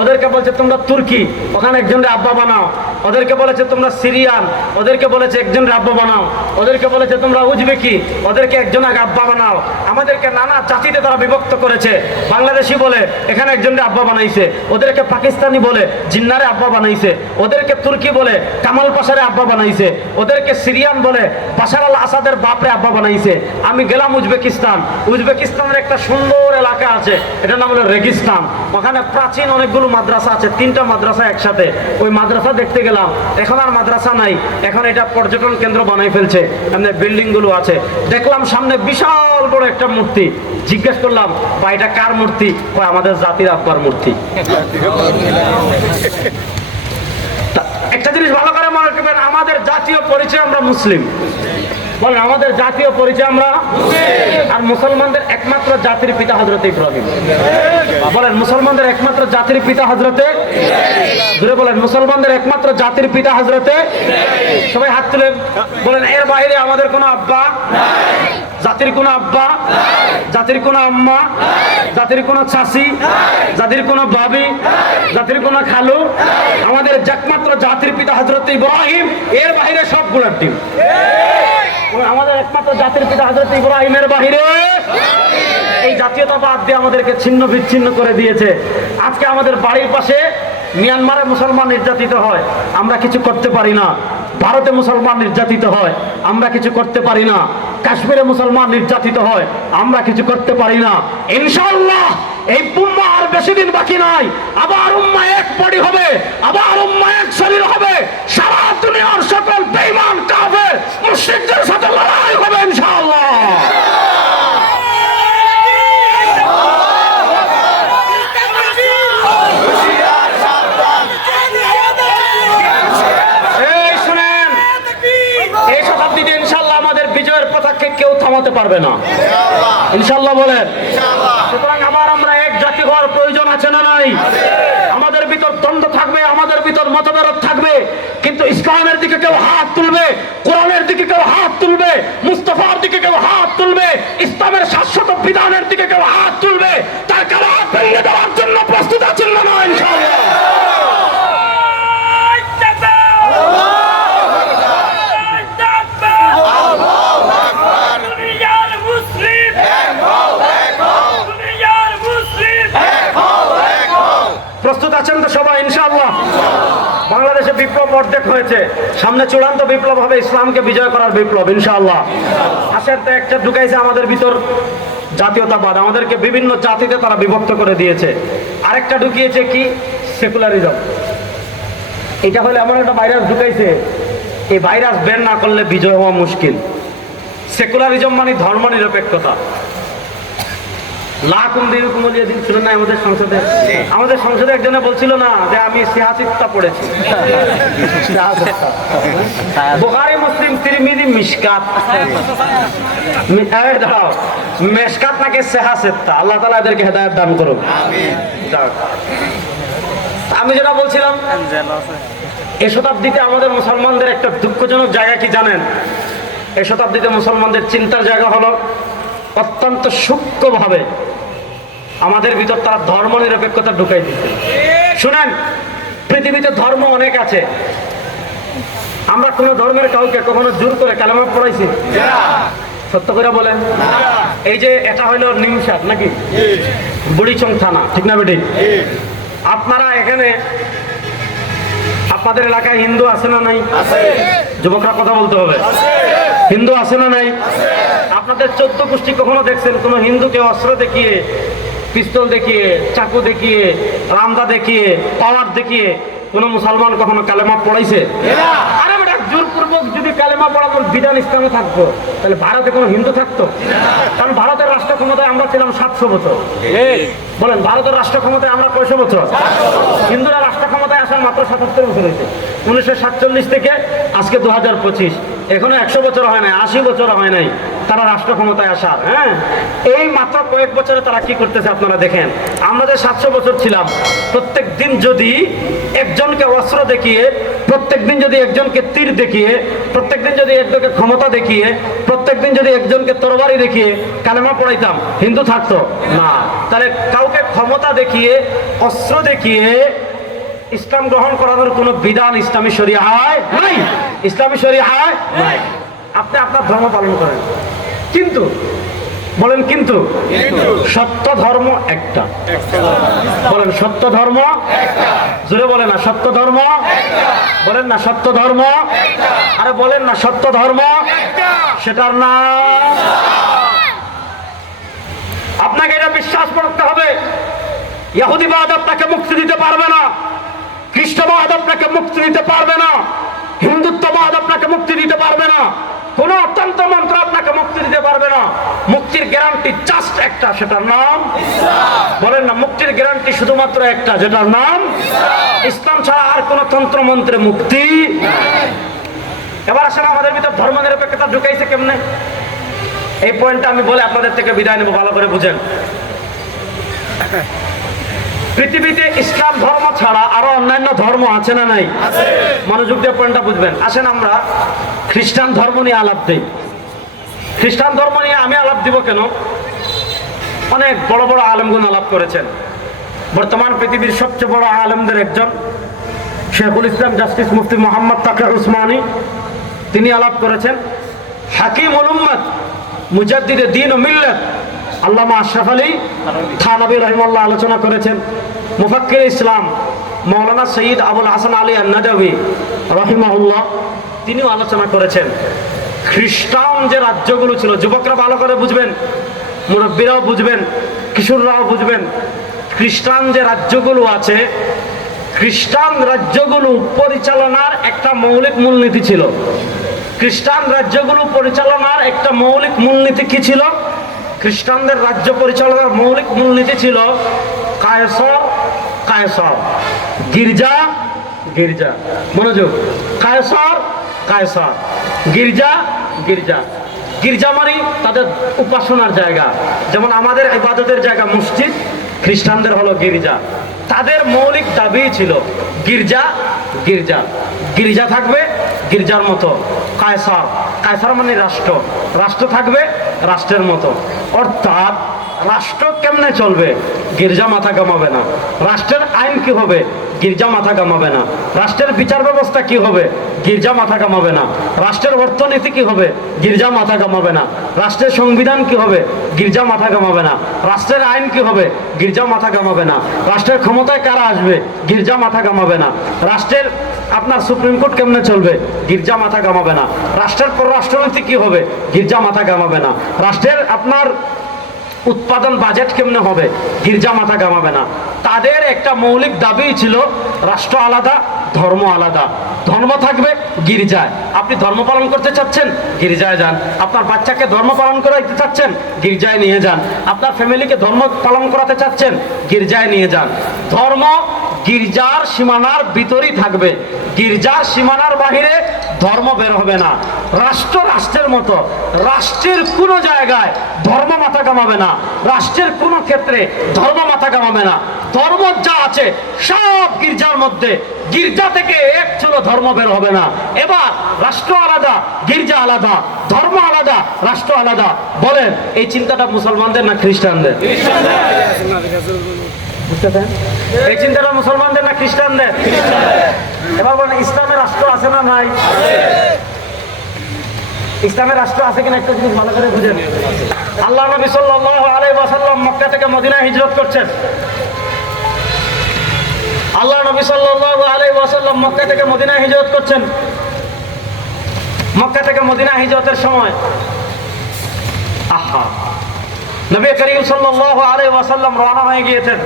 ওদেরকে বলছে তোমরা তুর্কি, ওখানে একজনরে আব্বা বানাও। ওদেরকে বলেছে তোমরা সিরিয়ান, ওদেরকে বলেছে একজনের আব্বা বানাও। ওদেরকে বলেছে তোমরা উজবেকি, ওদেরকে একজনের আব্বা বানাও। আমাদেরকে নানা জাতিতে তারা বিভক্ত করেছে। বাংলাদেশি বলে এখানে একজনের আব্বা বানাইছে, ওদেরকে পাকিস্তানি বলে জিন্নারে আব্বা বানাইছে, ওদেরকে তুর্কি বলে কামাল পাশারে আব্বা বানাইছে, ওদেরকে সিরিয়ান বলে বাশার আল আসাদের বাপরে আব্বা বানাইছে। আমি গেলাম উজবেকিস্তান, উজবেকিস্তানের একটা সুন্দর এলাকা আছে, এটার নাম হলো রেগিস্তান। ওখানে প্রাচীন অনেকগুলো মাদ্রাসা আছে, 3টা মাদ্রাসা একসাথে। ওই মাদ্রাসা দেখতে গেলাম, এখন আর মাদ্রাসা নাই, এখন এটা পর্যটন কেন্দ্র বানাই ফেলছে, এমনি বিল্ডিং গুলো আছে। দেখলাম সামনে বিশাল বড় একটা মূর্তি, জিজ্ঞেস করলাম বা এটা কার মূর্তি? আমাদের জাতির আব্বার মূর্তি। একটা জিনিস ভালো করে মনে রাখবেন, আমাদের জাতীয় পরিচয় আমরা মুসলিম। বলেন আমাদের জাতীয় পরিচয় আমরা মুসলিম। আর মুসলমানদের একমাত্র জাতির পিতা হযরত ইব্রাহিম। বলেন মুসলমানদের একমাত্র জাতির পিতা হযরত ইব্রাহিম। জোরে বলেন মুসলমানদের একমাত্র জাতির পিতা হযরত ইব্রাহিম। সবাই হাত তুলেন, বলেন এর বাইরে আমাদের কোনো আব্বা নাই, জাতির কোনো আব্বা নাই, জাতির কোনো আম্মা নাই, জাতির কোনো চাচি নাই, জাতির কোনো ভাবি নাই, জাতির কোনো খালু নাই। আমাদের একমাত্র জাতির পিতা হযরত ইব্রাহিম, এর বাইরে সবগুলোর টিম। আমাদের একমাত্র জাতির পিতা হযরত ইব্রাহিমের বাহিরে এই জাতীয়তাবাদ দিয়ে আমাদেরকে ছিন্ন বিচ্ছিন্ন করে দিয়েছে। আজকে আমাদের বাড়ির পাশে মিয়ানমারে মুসলমান নির্যাতিত হয়, আমরা কিছু করতে পারি না। ভারতে মুসলমান নির্যাতিত হয়, আমরা কিছু করতে পারি না। কাশ্মীরে মুসলমান নির্যাতিত হয়, আমরা কিছু করতে পারি না। ইনশাআল্লাহ এই উম্মাহ আর বেশি দিন বাকি নাই, আবার উম্মাহ এক বডি হবে, আবার উম্মাহ এক শরীর হবে। সারা দুনিয়ার সকল বেঈমান কাফের মুশরিকদের সাথে লড়াই হবে ইনশাআল্লাহ। বিজয়ের পতাকাকে কেউ থামাতে পারবে না ইনশাআল্লাহ বলেন। সুতরাং আবার আমরা এক জাতি হওয়ার প্রয়োজন আছে না নাই? আমাদের ভিতর দ্বন্দ্ব থাকবে, আমাদের ভিতর মতবিরোধ থাকবে, কিন্তু ইসলামের দিকে কেউ হাত তুলবে, কোরআনের দিকে কেউ হাত তুলবে, মুস্তাফার দিকে কেউ হাত তুলবে, ইসলামের শাশ্বত বিধানের দিকে কেউ হাত তুলবে, তার কালাম ভেঙে দেওয়ার জন্য প্রস্তুত আছেন না ইনশাআল্লাহ? প্রস্তুত আছেন তো সবাই ইনশাআল্লাহ? বাংলাদেশে বিপ্লব অর্ধেক হয়েছে, সামনে চূড়ান্ত বিপ্লব হবে ইসলামকে বিজয় করার বিপ্লব ইনশাআল্লাহ। আসের তো একটা ঢুকাইছে আমাদের ভিতর জাতীয়তাবাদ, আমাদেরকে বিভিন্ন জাতিতে তারা বিভক্ত করে দিয়েছে। আরেকটা ঢুকিয়েছে কি? সেকুলারিজম। এটা হলে এমন একটা ভাইরাস ঢুকাইছে, এই ভাইরাস বের না করলে বিজয় হওয়া মুশকিল। সেকুলারিজম মানে ধর্ম নিরপেক্ষতা। আমাদের সংসদে একজনে বলছিল না যে আমি সিয়াসিত্তা পড়েছি, বুখারী মুসলিম তিরমিজি মিশকাত, দাঁড়াও মেশকাত নাকি সিয়াসিত্তা। আল্লাহ তাআলা এদেরকে হেদায়েত দান করুন। আমি যেটা বলছিলাম, এই শতাব্দীতে আমাদের মুসলমানদের একটা দুঃখজনক জায়গা কি জানেন? এই শতাব্দীতে মুসলমানদের চিন্তার জায়গা হলো অত্যন্ত সূক্ষ্মভাবে আমাদের ভিতর তারা ধর্ম নিরপেক্ষতা ঢুকাই দিচ্ছে। শুনেন, পৃথিবীতে ধর্ম অনেক আছে, আমরা কোন ধর্মের কাউকে কখনো জোর করে কালেমা পড়াইছি? সত্য করে বলেন। এই যে এটা হইলো নিমসাদ নাকি বুড়িচং থানা, ঠিক না বেটি? আপনারা এখানে আপনাদের এলাকায় হিন্দু আছে না নাই? যুবকরা কথা বলতে হবে। হিন্দু আছে না নাই? আপনাদের 14 গোষ্ঠী কখনো দেখছেন কোন হিন্দুকে অস্ত্র দেখিয়ে, পিস্তল দেখিয়ে, চাকু দেখিয়ে, রামদা দেখিয়ে, পাওয়ার দেখিয়ে কোন মুসলমান কখনো কালেমা পড়াইছে? আরে বেটা, জোরপূর্বক যদি কালেমা পড়ানোর বিধান ইসলামে থাকতো তাহলে ভারতে কোনো হিন্দু থাকতো? কারণ ভারতের রাষ্ট্র ক্ষমতায় আমরা ছিলাম 700 বছর। বলেন, ভারতের রাষ্ট্র ক্ষমতায় আমরা কয়শো বছর? হিন্দুরা রাষ্ট্র ক্ষমতায় আসার মাত্র 77 বছর হয়েছে। 1947 থেকে আজকে 2025, এখনো 100 বছর হয় নাই, 80 বছর হয় নাই তারা রাষ্ট্র ক্ষমতায় আসার। হ্যাঁ, এই মাত্র কয়েক বছরে তারা কি করতেছে আপনারা দেখেন। আমরা যে 700 বছর ছিলাম, প্রত্যেক দিন যদি একজনকে অস্ত্র দেখিয়ে, প্রত্যেক দিন যদি একজনকে তীর দেখিয়ে, প্রত্যেক দিন যদি একজনকে ক্ষমতা দেখিয়ে, প্রত্যেক দিন যদি একজনকে তরবারি দেখিয়ে কালেমা পড়াইতাম, হিন্দু থাকতো না। তাহলে কাউকে ক্ষমতা দেখিয়ে, অস্ত্র দেখিয়ে ইসলাম গ্রহণ করানোর কোন বিধান ইসলামী শরীয়তে নাই। ইসলামী শরীয়তে নাই। আপনি আপনার ধর্ম পালন করেন, কিন্তু বলেন কিন্তু সত্য ধর্ম একটা। বলেন সত্য ধর্ম একটা। জোরে বলেন না সত্য ধর্ম একটা। বলেন না সত্য ধর্ম একটা। আরে বলেন না সত্য ধর্ম একটা। সেটার নাম, আপনাকে এটা বিশ্বাস করতে হবে, ইহুদিবাদ আপনাকে মুক্তি দিতে পারবে না, খ্রিস্টবাদ আপনাকে মুক্তি দিতে পারবে না, হিন্দুত্ববাদ আপনাকে মুক্তি দিতে পারবে না, কোন অত্যন্ত মন্ত্র আপনাকে মুক্তি দিতে পারবে না। মুক্তির গ্যারান্টি জাস্ট একটা, সেটার নাম ইসলাম। বলেন না, মুক্তির গ্যারান্টি শুধুমাত্র একটা, যেটার নাম ইসলাম ছাড়া আর কোন তন্ত্র মন্ত্রে মুক্তি নাই। এবার আসেন, আমাদের ভিতর ধর্ম নিরপেক্ষতা ঢুকাইছে কেমনে? এই পয়েন্টটা আমি বলে আপনাদের থেকে বিদায় নেব, ভালো করে বুঝেন। পৃথিবীতে ইসলাম ধর্ম ছাড়া আরো অন্যান্য ধর্ম আছে না নাই? মনোযোগ দিয়ে পয়েন্টটা বুঝবেন। আসেন আমরা খ্রিস্টান ধর্ম নিয়ে আলাপ দিই। খ্রিস্টান ধর্ম নিয়ে আমি আলাপ দিব কেন? অনেক বড় বড় আলেমগুন আলাপ করেছেন। বর্তমান পৃথিবীর সবচেয়ে বড় আলেমদের একজন শেখুল ইসলাম জাস্টিস মুফতি মোহাম্মদ তাকি উসমানী, তিনি আলাপ করেছেন। হাকিমুল উম্মত মুজাদ্দিদে দ্বীন ও মিল্লাত আল্লামা আশরাফ আলী থানভী রাহিমাহুল্লাহ আলোচনা করেছেন। মুফাক্কির ইসলাম মাওলানা সৈয়দ আবুল হাসান আলী আন-নাদভী রাহিমাহুল্লাহ তিনিও আলোচনা করেছেন। খ্রিস্টান যে রাজ্যগুলো ছিল, যুবকরা ভালো করে বুঝবেন, মুরব্বীরাও বুঝবেন, কিশোররাও বুঝবেন, খ্রিস্টান যে রাজ্যগুলো আছে, খ্রিস্টান রাজ্যগুলো পরিচালনার একটা মৌলিক মূলনীতি ছিল। খ্রিস্টান রাজ্যগুলো পরিচালনার একটা মৌলিক মূলনীতি কি ছিল? খ্রিস্টানদের রাজ্য পরিচালনার মৌলিক মূলনীতি ছিল কায়সর কায়সর, গির্জা গির্জা। মনোযোগ, কায়সর কায়সর, গির্জা গির্জা। গির্জা মানে তাদের উপাসনার জায়গা, যেমন আমাদের ইবাদতের জায়গা মসজিদ, খ্রিস্টানদের হলো গির্জা। তাদের মৌলিক দাবি ছিল গির্জা গির্জা, গির্জা থাকবে গির্জার মতো। কায়সার, কায়সার মানে রাষ্ট্র, রাষ্ট্র থাকবে রাষ্ট্রের মতো। অর্থাৎ রাষ্ট্র কেমনে চলবে? গির্জা মাথা কামাবে না। রাষ্ট্রের আইন কি হবে? গির্জা মাথা কামাবে না। রাষ্ট্রের বিচার ব্যবস্থা কি হবে? গির্জা মাথা কামাবে না। রাষ্ট্রের অর্থনীতি কি হবে? গির্জা মাথা কামাবে না। রাষ্ট্রের সংবিধান কি হবে? গির্জা মাথা কামাবে না। রাষ্ট্রের আইন কি হবে? গির্জা মাথা কামাবে না। রাষ্ট্রের ক্ষমতায় কারা আসবে? গির্জা মাথা কামাবে না। রাষ্ট্রের আপনার সুপ্রিম কোর্ট কেমনে চলবে? গির্জা মাথা কামাবে না। রাষ্ট্রের পররাষ্ট্রনীতি কি হবে? গির্জা মাথা কামাবে না। রাষ্ট্রের আপনার উৎপাদন বাজেট কেমনে হবে? গির্জা মাথা কামাবে না। তাদের একটা মৌলিক দাবি ছিল রাষ্ট্র আলাদা, ধর্ম আলাদা। ধর্ম থাকবে গির্জায়। আপনি ধর্ম পালন করতে চাচ্ছেন, গির্জায় যান। আপনার বাচ্চাকে ধর্ম পালন করাতে চাচ্ছেন, গির্জায় নিয়ে যান। আপনার ফ্যামিলিকে ধর্ম পালন করাতে চাচ্ছেন, গির্জায় নিয়ে যান। ধর্ম গির্জার সীমানার ভিতরেই থাকবে, গির্জার সীমানার বাহিরে ধর্ম বের হবে না। রাষ্ট্র রাষ্ট্রের মতো, রাষ্ট্রের কোনো জায়গায় ধর্ম মাথা কামাবে না। রাষ্ট্রের কোনো ক্ষেত্রে ধর্ম মাথা কামাবে না। ধর্ম যা আছে সব গির্জার মধ্যে, গির্জা থেকে এক চুলো ধর্ম বের হবে না। এবার রাষ্ট্র আলাদা, গির্জা আলাদা, ধর্ম আলাদা, রাষ্ট্র আলাদা। বলেন এই চিন্তাটা মুসলমানদের না খ্রিস্টানদের? বুঝতেছেন? এই চিন্তাটা মুসলমানদের না খ্রিস্টানদের? এবার বলেন ইসলামের রাষ্ট্র আছে না নাই? ইসলামের রাষ্ট্র আছে কিনা একটা জিনিস ভালো করে বুঝেন। আল্লাহ নবী সাল্লাল্লাহু আলাইহি ওয়াসাল্লাম মক্কা থেকে মদিনায় হিজরত করছেন। আল্লাহ নবী সাল্লাল্লাহু আলাইহি ওয়াসাল্লাম মক্কা থেকে মদিনায় হিজরত করছেন। মক্কা থেকে মদিনা হিজরতের সময় নবী করিম সাল্লাল্লাহু আলাইহি ওয়াসাল্লাম রওনা হয়ে গিয়েছেন।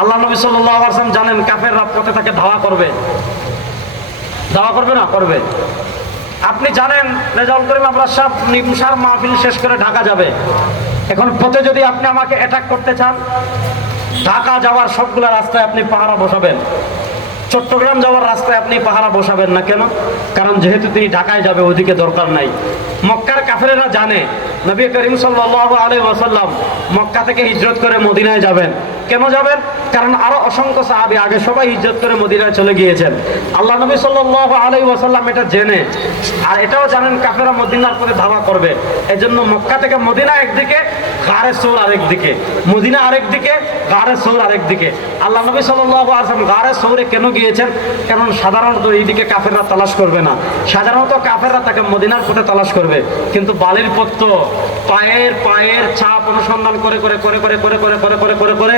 আল্লাহ নবী সাল্লাল্লাহু আলাইহি ওয়াসাল্লাম জানেন কাফেররা পথে তাকে ধাওয়া করবে। ধাওয়া করবে না? করবে। আপনি জানেন রেজাউল করিম আমরা সব নিমসার মাহফিল শেষ করে ঢাকা যাবে। এখন পথে যদি আপনি আমাকে অ্যাটাক করতে চান, ঢাকা যাওয়ার সবগুলা রাস্তায় আপনি পাহারা বসাবেন, চট্টগ্রাম যাওয়ার রাস্তায় আপনি পাহারা বসাবেন না। কেন? কারণ যেহেতু তিনি ঢাকায় যাবে, ওদিকে দরকার নাই। মক্কার কাফেরেরা জানে নবী করিম সাল্লাল্লাহু আলাইহি ওয়াসাল্লাম মক্কা থেকে হিজরত করে মদিনায় যাবেন। কেন যাবেন? কারণ আরো অসংখ্য সাহাবী আগে সবাই হিজরত করে মদিনায় চলে গিয়েছেন। আল্লাহ নবী সাল্লাল্লাহু আলাইহি ওয়াসাল্লাম এটা জেনে, আর এটাও জানেন কাফেররা মদিনার পরে ধাওয়া করবে। এজন্য মক্কা থেকে মদিনা একদিকে, গারে সৌর আরেকদিকে। মদিনা আরেকদিকে, গারে সৌর আরেকদিকে। আল্লাহ নবী সাল্লাল্লাহু আলাইহি ওয়াসাল্লাম গারে সৌরে কেন গিয়েছেন? কারণ সাধারণত এইদিকে কাফেররা তালাশ করবে না, সাধারণত কাফেররা তাকে মদিনার পথে তালাশ করবে। কিন্তু বালির পথ তো পায়ের ছাপ অনুসন্ধান করে করে করে করে করে করে করে করে করে করে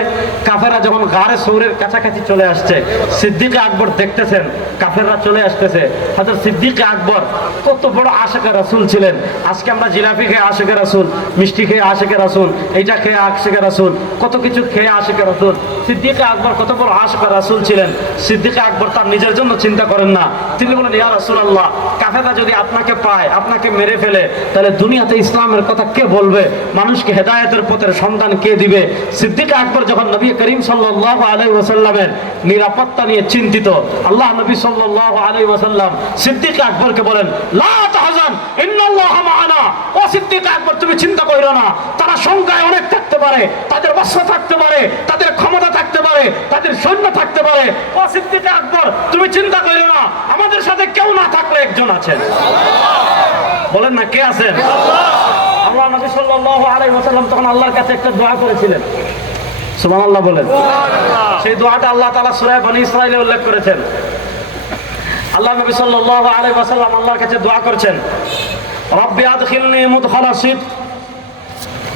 কাফেররা যখন গারে সৌরের কাছাকাছি চলে আসছে, সিদ্দিকে আকবর দেখতেছেন কাফেররা চলে আসতেছে। হযরত সিদ্দিকে আকবর কত বড় আশিকে রাসূল ছিলেন। আজকে আমরা জিলাপি খেয়ে আশিকে রাসূল, মিষ্টি খেয়ে আশিকে রাসূল, এইটা খেয়ে আশিকে রাসূল, কত কিছু খেয়ে আশিকে রাসূল। সিদ্দিকে আকবর কত বড় আশিকে রাসূল ছিলেন। সিদ্দিকে আকবর তার নিজের জন্য চিন্তা করেন না। তিনি বলেন, ইয়া রাসূলুল্লাহ, কাফেররা যদি আপনাকে পায়, আপনাকে মেরে ফেলে, তাহলে দুনিয়াতে ইসলামের কথা কে বলবে? মানুষকে হেদায়েতের পথের সন্ধান কে দিবে? সিদ্দিক আকবর যখন নবী করিম সাল্লাল্লাহু আলাইহি ওয়াসাল্লামের নিরাপত্তা নিয়ে চিন্তিত, আল্লাহ নবী সাল্লাল্লাহু আলাইহি ওয়াসাল্লাম সিদ্দিক আকবরকে বলেন, লা তাহজান ইন্নাল্লাহা মা'ানা। ও সিদ্দিক আকবর, তুমি চিন্তা কইরো না। তারা সংখ্যায় অনেক থাকতে পারে, তাদের অস্ত্র থাকতে পারে, তাদের ক্ষমতা থাকতে পারে, তাদের সৈন্য থাকতে পারে। ও সিদ্দিক আকবর, তুমি চিন্তা কইরো না, আমাদের সাথে কেউ না থাকলে একজন আছেন। বলেন না, কে আছেন? আল্লাহ নবী সাল্লাল্লাহু আলাইহি ওয়াসাল্লাম তখন আল্লাহর কাছে একটা দোয়া করেছিলেন। সুবহানাল্লাহ বলেন। সেই দোয়াটা আল্লাহ তাআলা সূরা বনী ইসরাঈলে উল্লেখ করেছেন। আল্লাহ নবী সাল্লাল্লাহু আলাইহি ওয়াসাল্লাম আল্লাহর কাছে দোয়া করেছেন, রব্বি আদখিলনি মুদখালা সিদক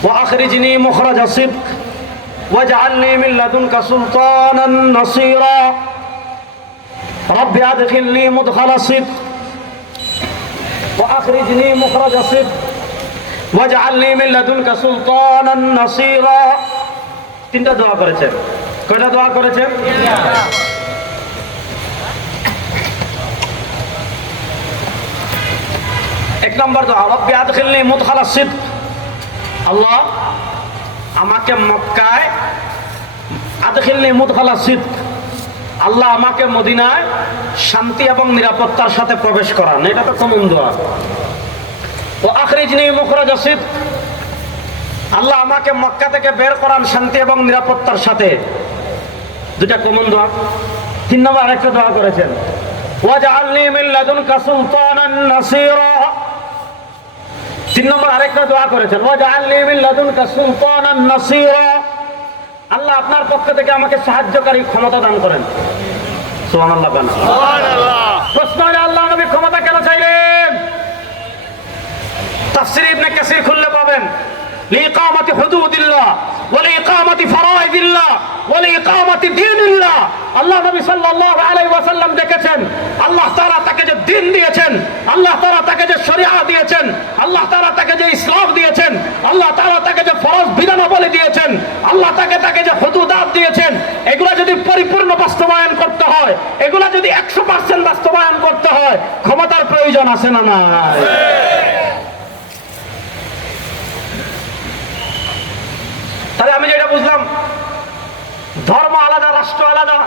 ওয়া আখরিজনি মুখরাজা সিদক ওয়াজআলনি মিন লাদুনকা সুলতানান নাসীরা রব্বি আদখিলনি মুদখালা সিদক ওয়া আখরিজনি মুখরাজা সিদক ওয়াজআলনি মিন লাদুনকা সুলতানান নাসীরা। তিনটা দোয়া করেছেন। কয়টা দোয়া করেছেন? এক নম্বর দোয়া, রব্বি আদখিলনি মুদখালা সিদক, আল্লাহ আমাকে মক্কায়, আদখিলনি মুদখালা সিদক, আল্লাহ আমাকে মদিনায় শান্তি এবং নিরাপত্তার সাথে প্রবেশ করান। এটা তো কমন দোয়া। ওয়া আখরিজনি মুখরাজা সিদক, আল্লাহ আমাকে মক্কা থেকে বের করান শান্তি এবং নিরাপত্তার সাথে। দুটা কমন দোয়া। তিন নম্বর আরেকটা দোয়া করেছেন, ওয়াজআলনি মিন লাদুনকা সুলতানান নাসীরা। তিন নম্বর আরেকটা দোয়া করেছেন, ওয়াজআলনি মিন লাদুনকা সুলতানান নাসীরা, আল্লাহ আপনার পক্ষ থেকে আমাকে সাহায্যকারী ক্ষমতা দান করেন। সুবহানাল্লাহ। সুবহানাল্লাহ। প্রশ্ন হলো, আল্লাহ নবী ক্ষমতা কেন চাইলেন? তাফসীর ইবনে কাসির খুললে পাবেন, লিইকামাতি হুদুদিল্লাহ ওয়া লিইকামাতি ফারাইদিল্লাহ ওয়া লিইকামাতি দীনিল্লাহ। আল্লাহ নবী সাল্লাল্লাহু আলাইহি ওয়াসাল্লাম দেখেছেন আল্লাহ তাআলা তাকে যে দ্বীন দিয়েছেন, আল্লাহ তাআলা তাকে যে শরিয়া দিয়েছেন, আল্লাহ তাআলা তাকে যে ইসলাম দিয়েছেন, আল্লাহ তাআলা তাকে যে ফরজ বিধানাবলী দিয়েছেন, আল্লাহ তাকে যে হুদুদাত দিয়েছেন, এগুলা যদি পরিপূর্ণ বাস্তবায়ন করতে হয়, এগুলা যদি 100% বাস্তবায়ন করতে হয়, ক্ষমতার প্রয়োজন আছে না নাই? তাহলে আমি যেটা বুঝলাম, ধর্ম আলাদা, রাষ্ট্র আলাদা,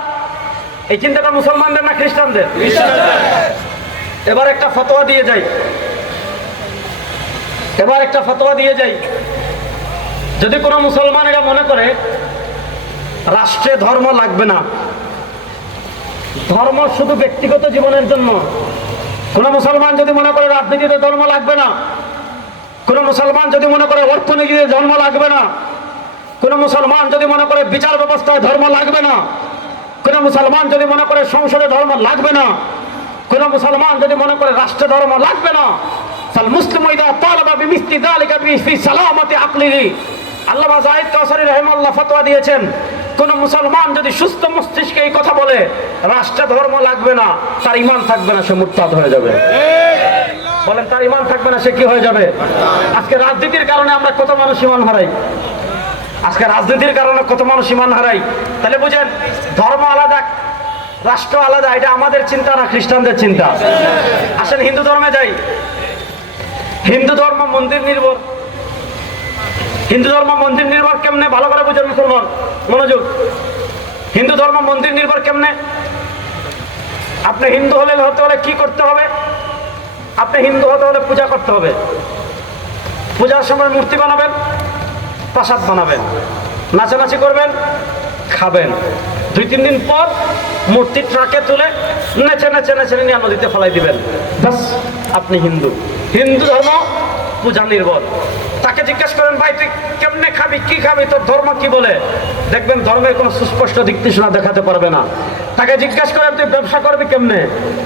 এই চিন্তাটা মুসলমানদের না খ্রিস্টানদের? এবার একটা ফতোয়া দিয়ে যাই। যদি কোনো মুসলমান এটা মনে করে রাষ্ট্রে ধর্ম লাগবে না, ধর্ম শুধু ব্যক্তিগত জীবনের জন্য, কোন মুসলমান যদি মনে করে রাজনীতিতে ধর্ম লাগবে না, কোন মুসলমান যদি মনে করে অর্থনীতিতে ধর্ম লাগবে না, কোন মুসলমান যদি মনে করে বিচার ব্যবস্থায় ধর্ম লাগবে না, কোন মুসলমান যদি মনে করে সংসদে ধর্ম লাগবে না, কোন মুসলমান যদি মনে করে রাষ্ট্রে ধর্ম লাগবে না, ফাল মুসলিমু ইযা তালাবা বিমিসলি যালিকা ফি সালামাতি আকলিহি। আল্লামা যায়েদ কাউসারী রাহিমাহুল্লাহ ফতোয়া দিয়েছেন, কোন মুসলমান যদি সুস্থ মস্তিষ্কে এই কথা বলে রাষ্ট্রে ধর্ম লাগবে না, তার ঈমান থাকবে না, সে মুরতাদ হয়ে যাবে। বলেন, তার ঈমান থাকবে না, সে কি হয়ে যাবে? আজকে রাজনীতির কারণে আমরা কত মানুষ ঈমান হারাই, তাহলে বুঝেন, ধর্ম আলাদা, রাষ্ট্র আলাদা, এটা আমাদের চিন্তা না খ্রিস্টানদের চিন্তা। আসেন হিন্দু ধর্মে যাই। হিন্দু ধর্ম মন্দির নির্ভর। হিন্দু ধর্ম মন্দির নির্ভর কেমনে? ভালো করে বুঝেন মুসলমান, মনোযোগ। হিন্দু ধর্ম মন্দির নির্ভর কেমনে? আপনি হিন্দু হতে হলে কি করতে হবে? আপনি হিন্দু হতে হলে পূজা করতে হবে। পূজার সময় মূর্তি বানাবেন, প্রসাদ বানাবেন, নাচানাচি করবেন, খাবেন। 2-3 দিন পর মূর্তি ট্রাকে তুলে নেচে নিয়ে নদীতে ফেলাই দিবেন। বাস, আপনি হিন্দু। হিন্দু ধর্ম পূজা নির্ভর। তাকে জিজ্ঞেস করেন, ভাই তুই কেমনে খাবি, কি খাবি, তোর ধর্ম কি বলে? দেখবেন ধর্মের কোনো সুস্পষ্ট দিক নির্দেশনা দেখাতে পারবে না। তাকে জিজ্ঞেস করেন, তুই ব্যবসা করবি কেমনে?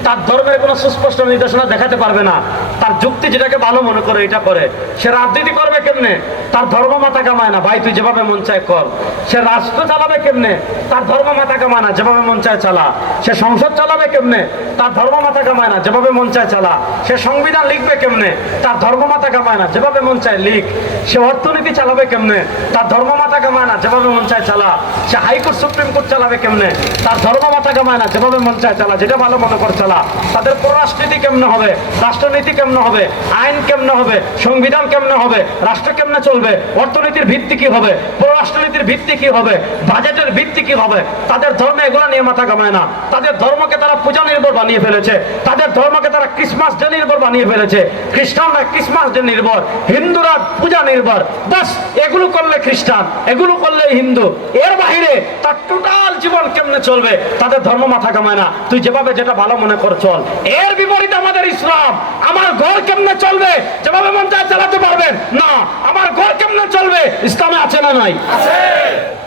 তার ধর্মের কোনো সুস্পষ্ট নির্দেশনা দেখাতে পারবে না। তার যুক্তি যেটাকে ভালো মনে করে এটা করে। সে রাজনীতি করবে কেমনে? তার ধর্ম মাথা কামায় না, ভাই তুই যেভাবে মন চায় কর। সে রাষ্ট্র চালাবে কেমনে? তার ধর্ম মাথা কামায় না, যেভাবে মন চায় চালা। সে সংসদ চালাবে কেমনে? তার ধর্ম মাথা কামায় না, যেভাবে মন চায় চালা। সে সংবিধান লিখবে কেমনে? তার ধর্ম মাথা কামায় না, যেভাবে মন চায় লিখ। সে অর্থনীতি চালাবে কেমনে? তার ধর্ম মাথা কামায় না, যেভাবে মন চায় চালা। সে হাইকোর্ট সুপ্রিম কোর্ট চালাবে কেমনে? তার ধর্ম মাথা কামায় না, যেভাবে মন চায় চালা, যেটা ভালো মনে কর চালা। তাদের পররাষ্ট্রনীতি কেমনে হবে, রাষ্ট্রনীতি কেমনে হবে, আইন কেমনে হবে, সংবিধান কেমনে হবে, রাষ্ট্র কেমনে চলবে, অর্থনীতির ভিত্তি কি হবে, পররাষ্ট্রনীতির ভিত্তি কি হবে, বাজেটের ভিত্তি কি হবে, তাদের ধর্মে এগুলো নিয়ে মাথা কামায় না। তাদের ধর্মকে তারা পূজা নির্ভর বানিয়ে ফেলেছে। তাদের ধর্মকে তারা ক্রিসমাস ডে নির্ভর বানিয়ে ফেলেছে। খ্রিস্টানরা ক্রিসমাস ডে নির্ভর, হিন্দুরা পূজা নির্ভর। বাস, এগুলো করলে খ্রিস্টান, এগুলো করলে হিন্দু। এর বাহিরে তার টোটাল জীবন কেমনে চলবে, তাদের ধর্ম মাথা কামায় না। তুই যেভাবে যেটা ভালো মনে কর চল। এর বিপরীতে আমাদের ইসলাম, আমার ঘর কেমনে চলবে, যেভাবে মন চায় চালাতে পারবেন না। আমার ঘর কেমনে চলবে, ইসলামে আছে না নাই? আছে।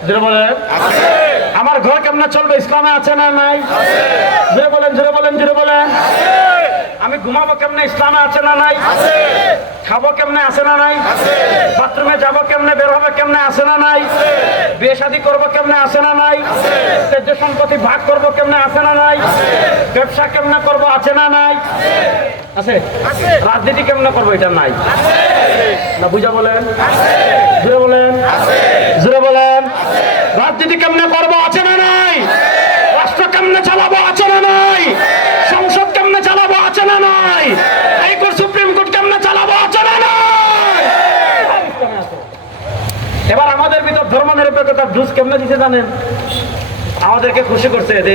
জোরে বলেন, আছে। আমার ঘর কেমনে চলবে, ইসলামে আছে না নাই? আছে। জোরে বলেন, জোরে বলেন, জোরে বলেন, আছে। আমি ঘুমাবো কেমনে, ইসলামে আছে না নাই? আছে। খাবো কেমনে, আছে না নাই? আছে। বাথরুমে যাবো কেমনে, বের হবে কেমনে, আছে না নাই? আছে। বিয়ে শাদী করবো কেমনে, আছে না নাই? ন্যায্য সম্পত্তি ভাগ করবো কেমনে, আছে না নাই? ব্যবসা কেমনে করবো, আছে না নাই? আছে। রাজনীতি কেমনে করবো, এটা নাই না? বুঝা বলেন, জোরে বলেন, জোরে বলেন। রাজনীতি কেমনে করবো, আছে না নাই? রাষ্ট্র কেমনে চালাবো, আছে না নাই? সংসদ কেমনে চালাবো, আছে না নাই? হাইকোর্ট সুপ্রিম কোর্ট কেমনে চালাবো, আছে না নাই? এবার আমাদের ভিতর ধর্ম নিরপেক্ষতার জুস কেমনে দিতে জানেন? আমাদেরকে খুশি করছে যে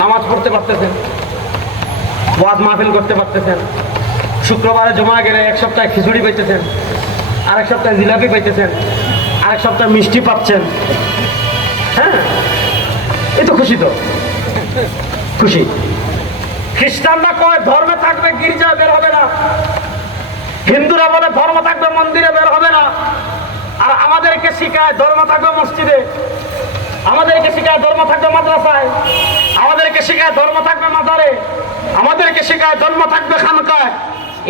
নামাজ পড়তে পারতেছেন, ওয়াজ মাহফিল করতে পারতেছেন, শুক্রবারে জমা গেলে এক সপ্তাহে খিচুড়ি পাইতেছেন, আরেক সপ্তাহে জিলাপি পাইতেছেন, আরেক সপ্তাহে মিষ্টি পাচ্ছেন। হ্যাঁ, এই তো খুশি, তো খুশি। খ্রিস্টানরা কয় ধর্মে থাকবে গির্জায় বের হবে না, হিন্দুরা বলে ধর্ম থাকবে মন্দিরে বের হবে না, আর আমাদেরকে শিখায় ধর্ম থাকবে মসজিদে, আমাদেরকে শিখায় ধর্ম থাকবে মাদ্রাসায়, আমাদেরকে শিখায় ধর্ম থাকবে মাজারে, আমাদেরকে শিখায় ধর্ম থাকবে খানকায়,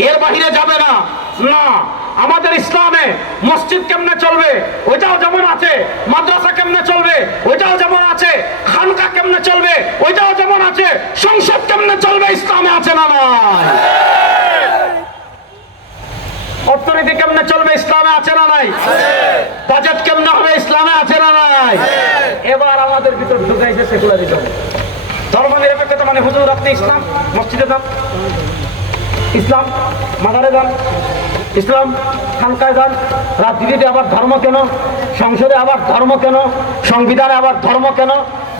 এর বাহিরে যাবে না। না, আমাদের ইসলামে মসজিদ কেমনে চলবে ওইটাও যেমন আছে, মাদ্রাসা কেমনে চলবে ওইটাও যেমন আছে, খানকা কেমনে চলবে ওইটাও যেমন আছে, সংসদ কেমনে চলবে ইসলামে আছে না নাই? অর্থনীতি কেমনে চলবে ইসলামে আছে না নাই? বাজেট কেমনে হবে ইসলামে আছে না নাই? এবার আমাদের ভিতর ঢুকাইছে সেকুলারিজম। ধর্ম নিরপেক্ষতা মানে হুজুর আপনি ইসলাম মসজিদে যান, ইসলাম মাজারে যান, ইসলাম খানকায় যান, রাজনীতিতে আবার ধর্ম কেন, সংসদে আবার ধর্ম কেন, সংবিধানে আবার ধর্ম কেন,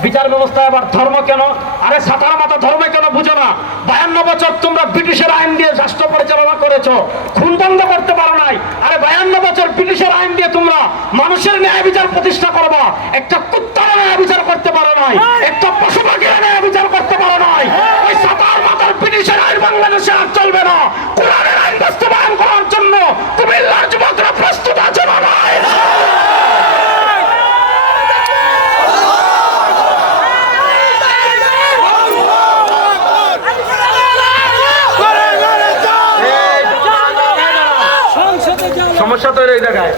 বিচার ব্যবস্থায় আবার ধর্ম কেন? আরে সাতার মাথা ধর্মে কেন বুঝো না? 52 বছর তোমরা ব্রিটিশের আইন দিয়ে রাষ্ট্র পরিচালনা করেছো, খুন বন্ধ করতে পারো নাই। আরে 52 বছর ব্রিটিশের আইন দিয়ে তোমরা মানুষের ন্যায় বিচার প্রতিষ্ঠা করবা, একটা কুত্তার ন্যায় বিচার করতে পারো নাই, একটা পশু পাখির ন্যায় বিচার করতে পারো নাই। ওই সাতার মাথার ব্রিটিশের আইন বাংলাদেশে আর চলবে না। কোরআনের আইন বাস্তবায়ন করার জন্য কুমিল্লার যুবকরা প্রস্তুত আছে না নাই? সমস্যা তৈরি হয়ে যায়।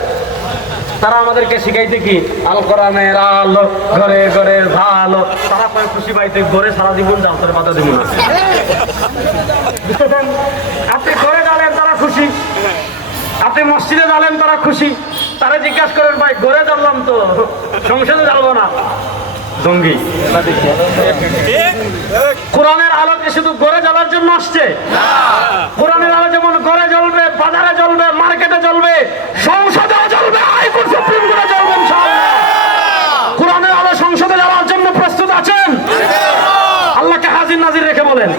তারা আমাদেরকে শিখাইতে কি আল কোরআনের আলো ঘরে ঘরে ভালো, তারা কয় খুশি পাইতে ঘরে সারা জীবন জালতার পাতা দিব না। বুঝতেছেন? আপনি ঘরে যাবেন তারা খুশি, আপনি মসজিদে যাবেন তারা খুশি। তারা জিজ্ঞাসা করেন ভাই ঘরে জ্বাললাম তো সংসদে জ্বালবো না, জঙ্গি। কোরআনের আলো কি শুধু ঘরে জ্বালার জন্য আসছে? কোরআনের আলো যেমন ঘরে জ্বলবে, বাজারে জ্বলবে, মার্কেটে জ্বলবে, সংসদে জ্বলবে, হাইকোর্ট সুপ্রিম কোর্টে জ্বলবে ইনশাআল্লাহ। কোরআনের আলো সংসদে যাওয়ার জন্য প্রস্তুত আছেন? আল্লাহকে হাজির নাজির রেখে বলেন।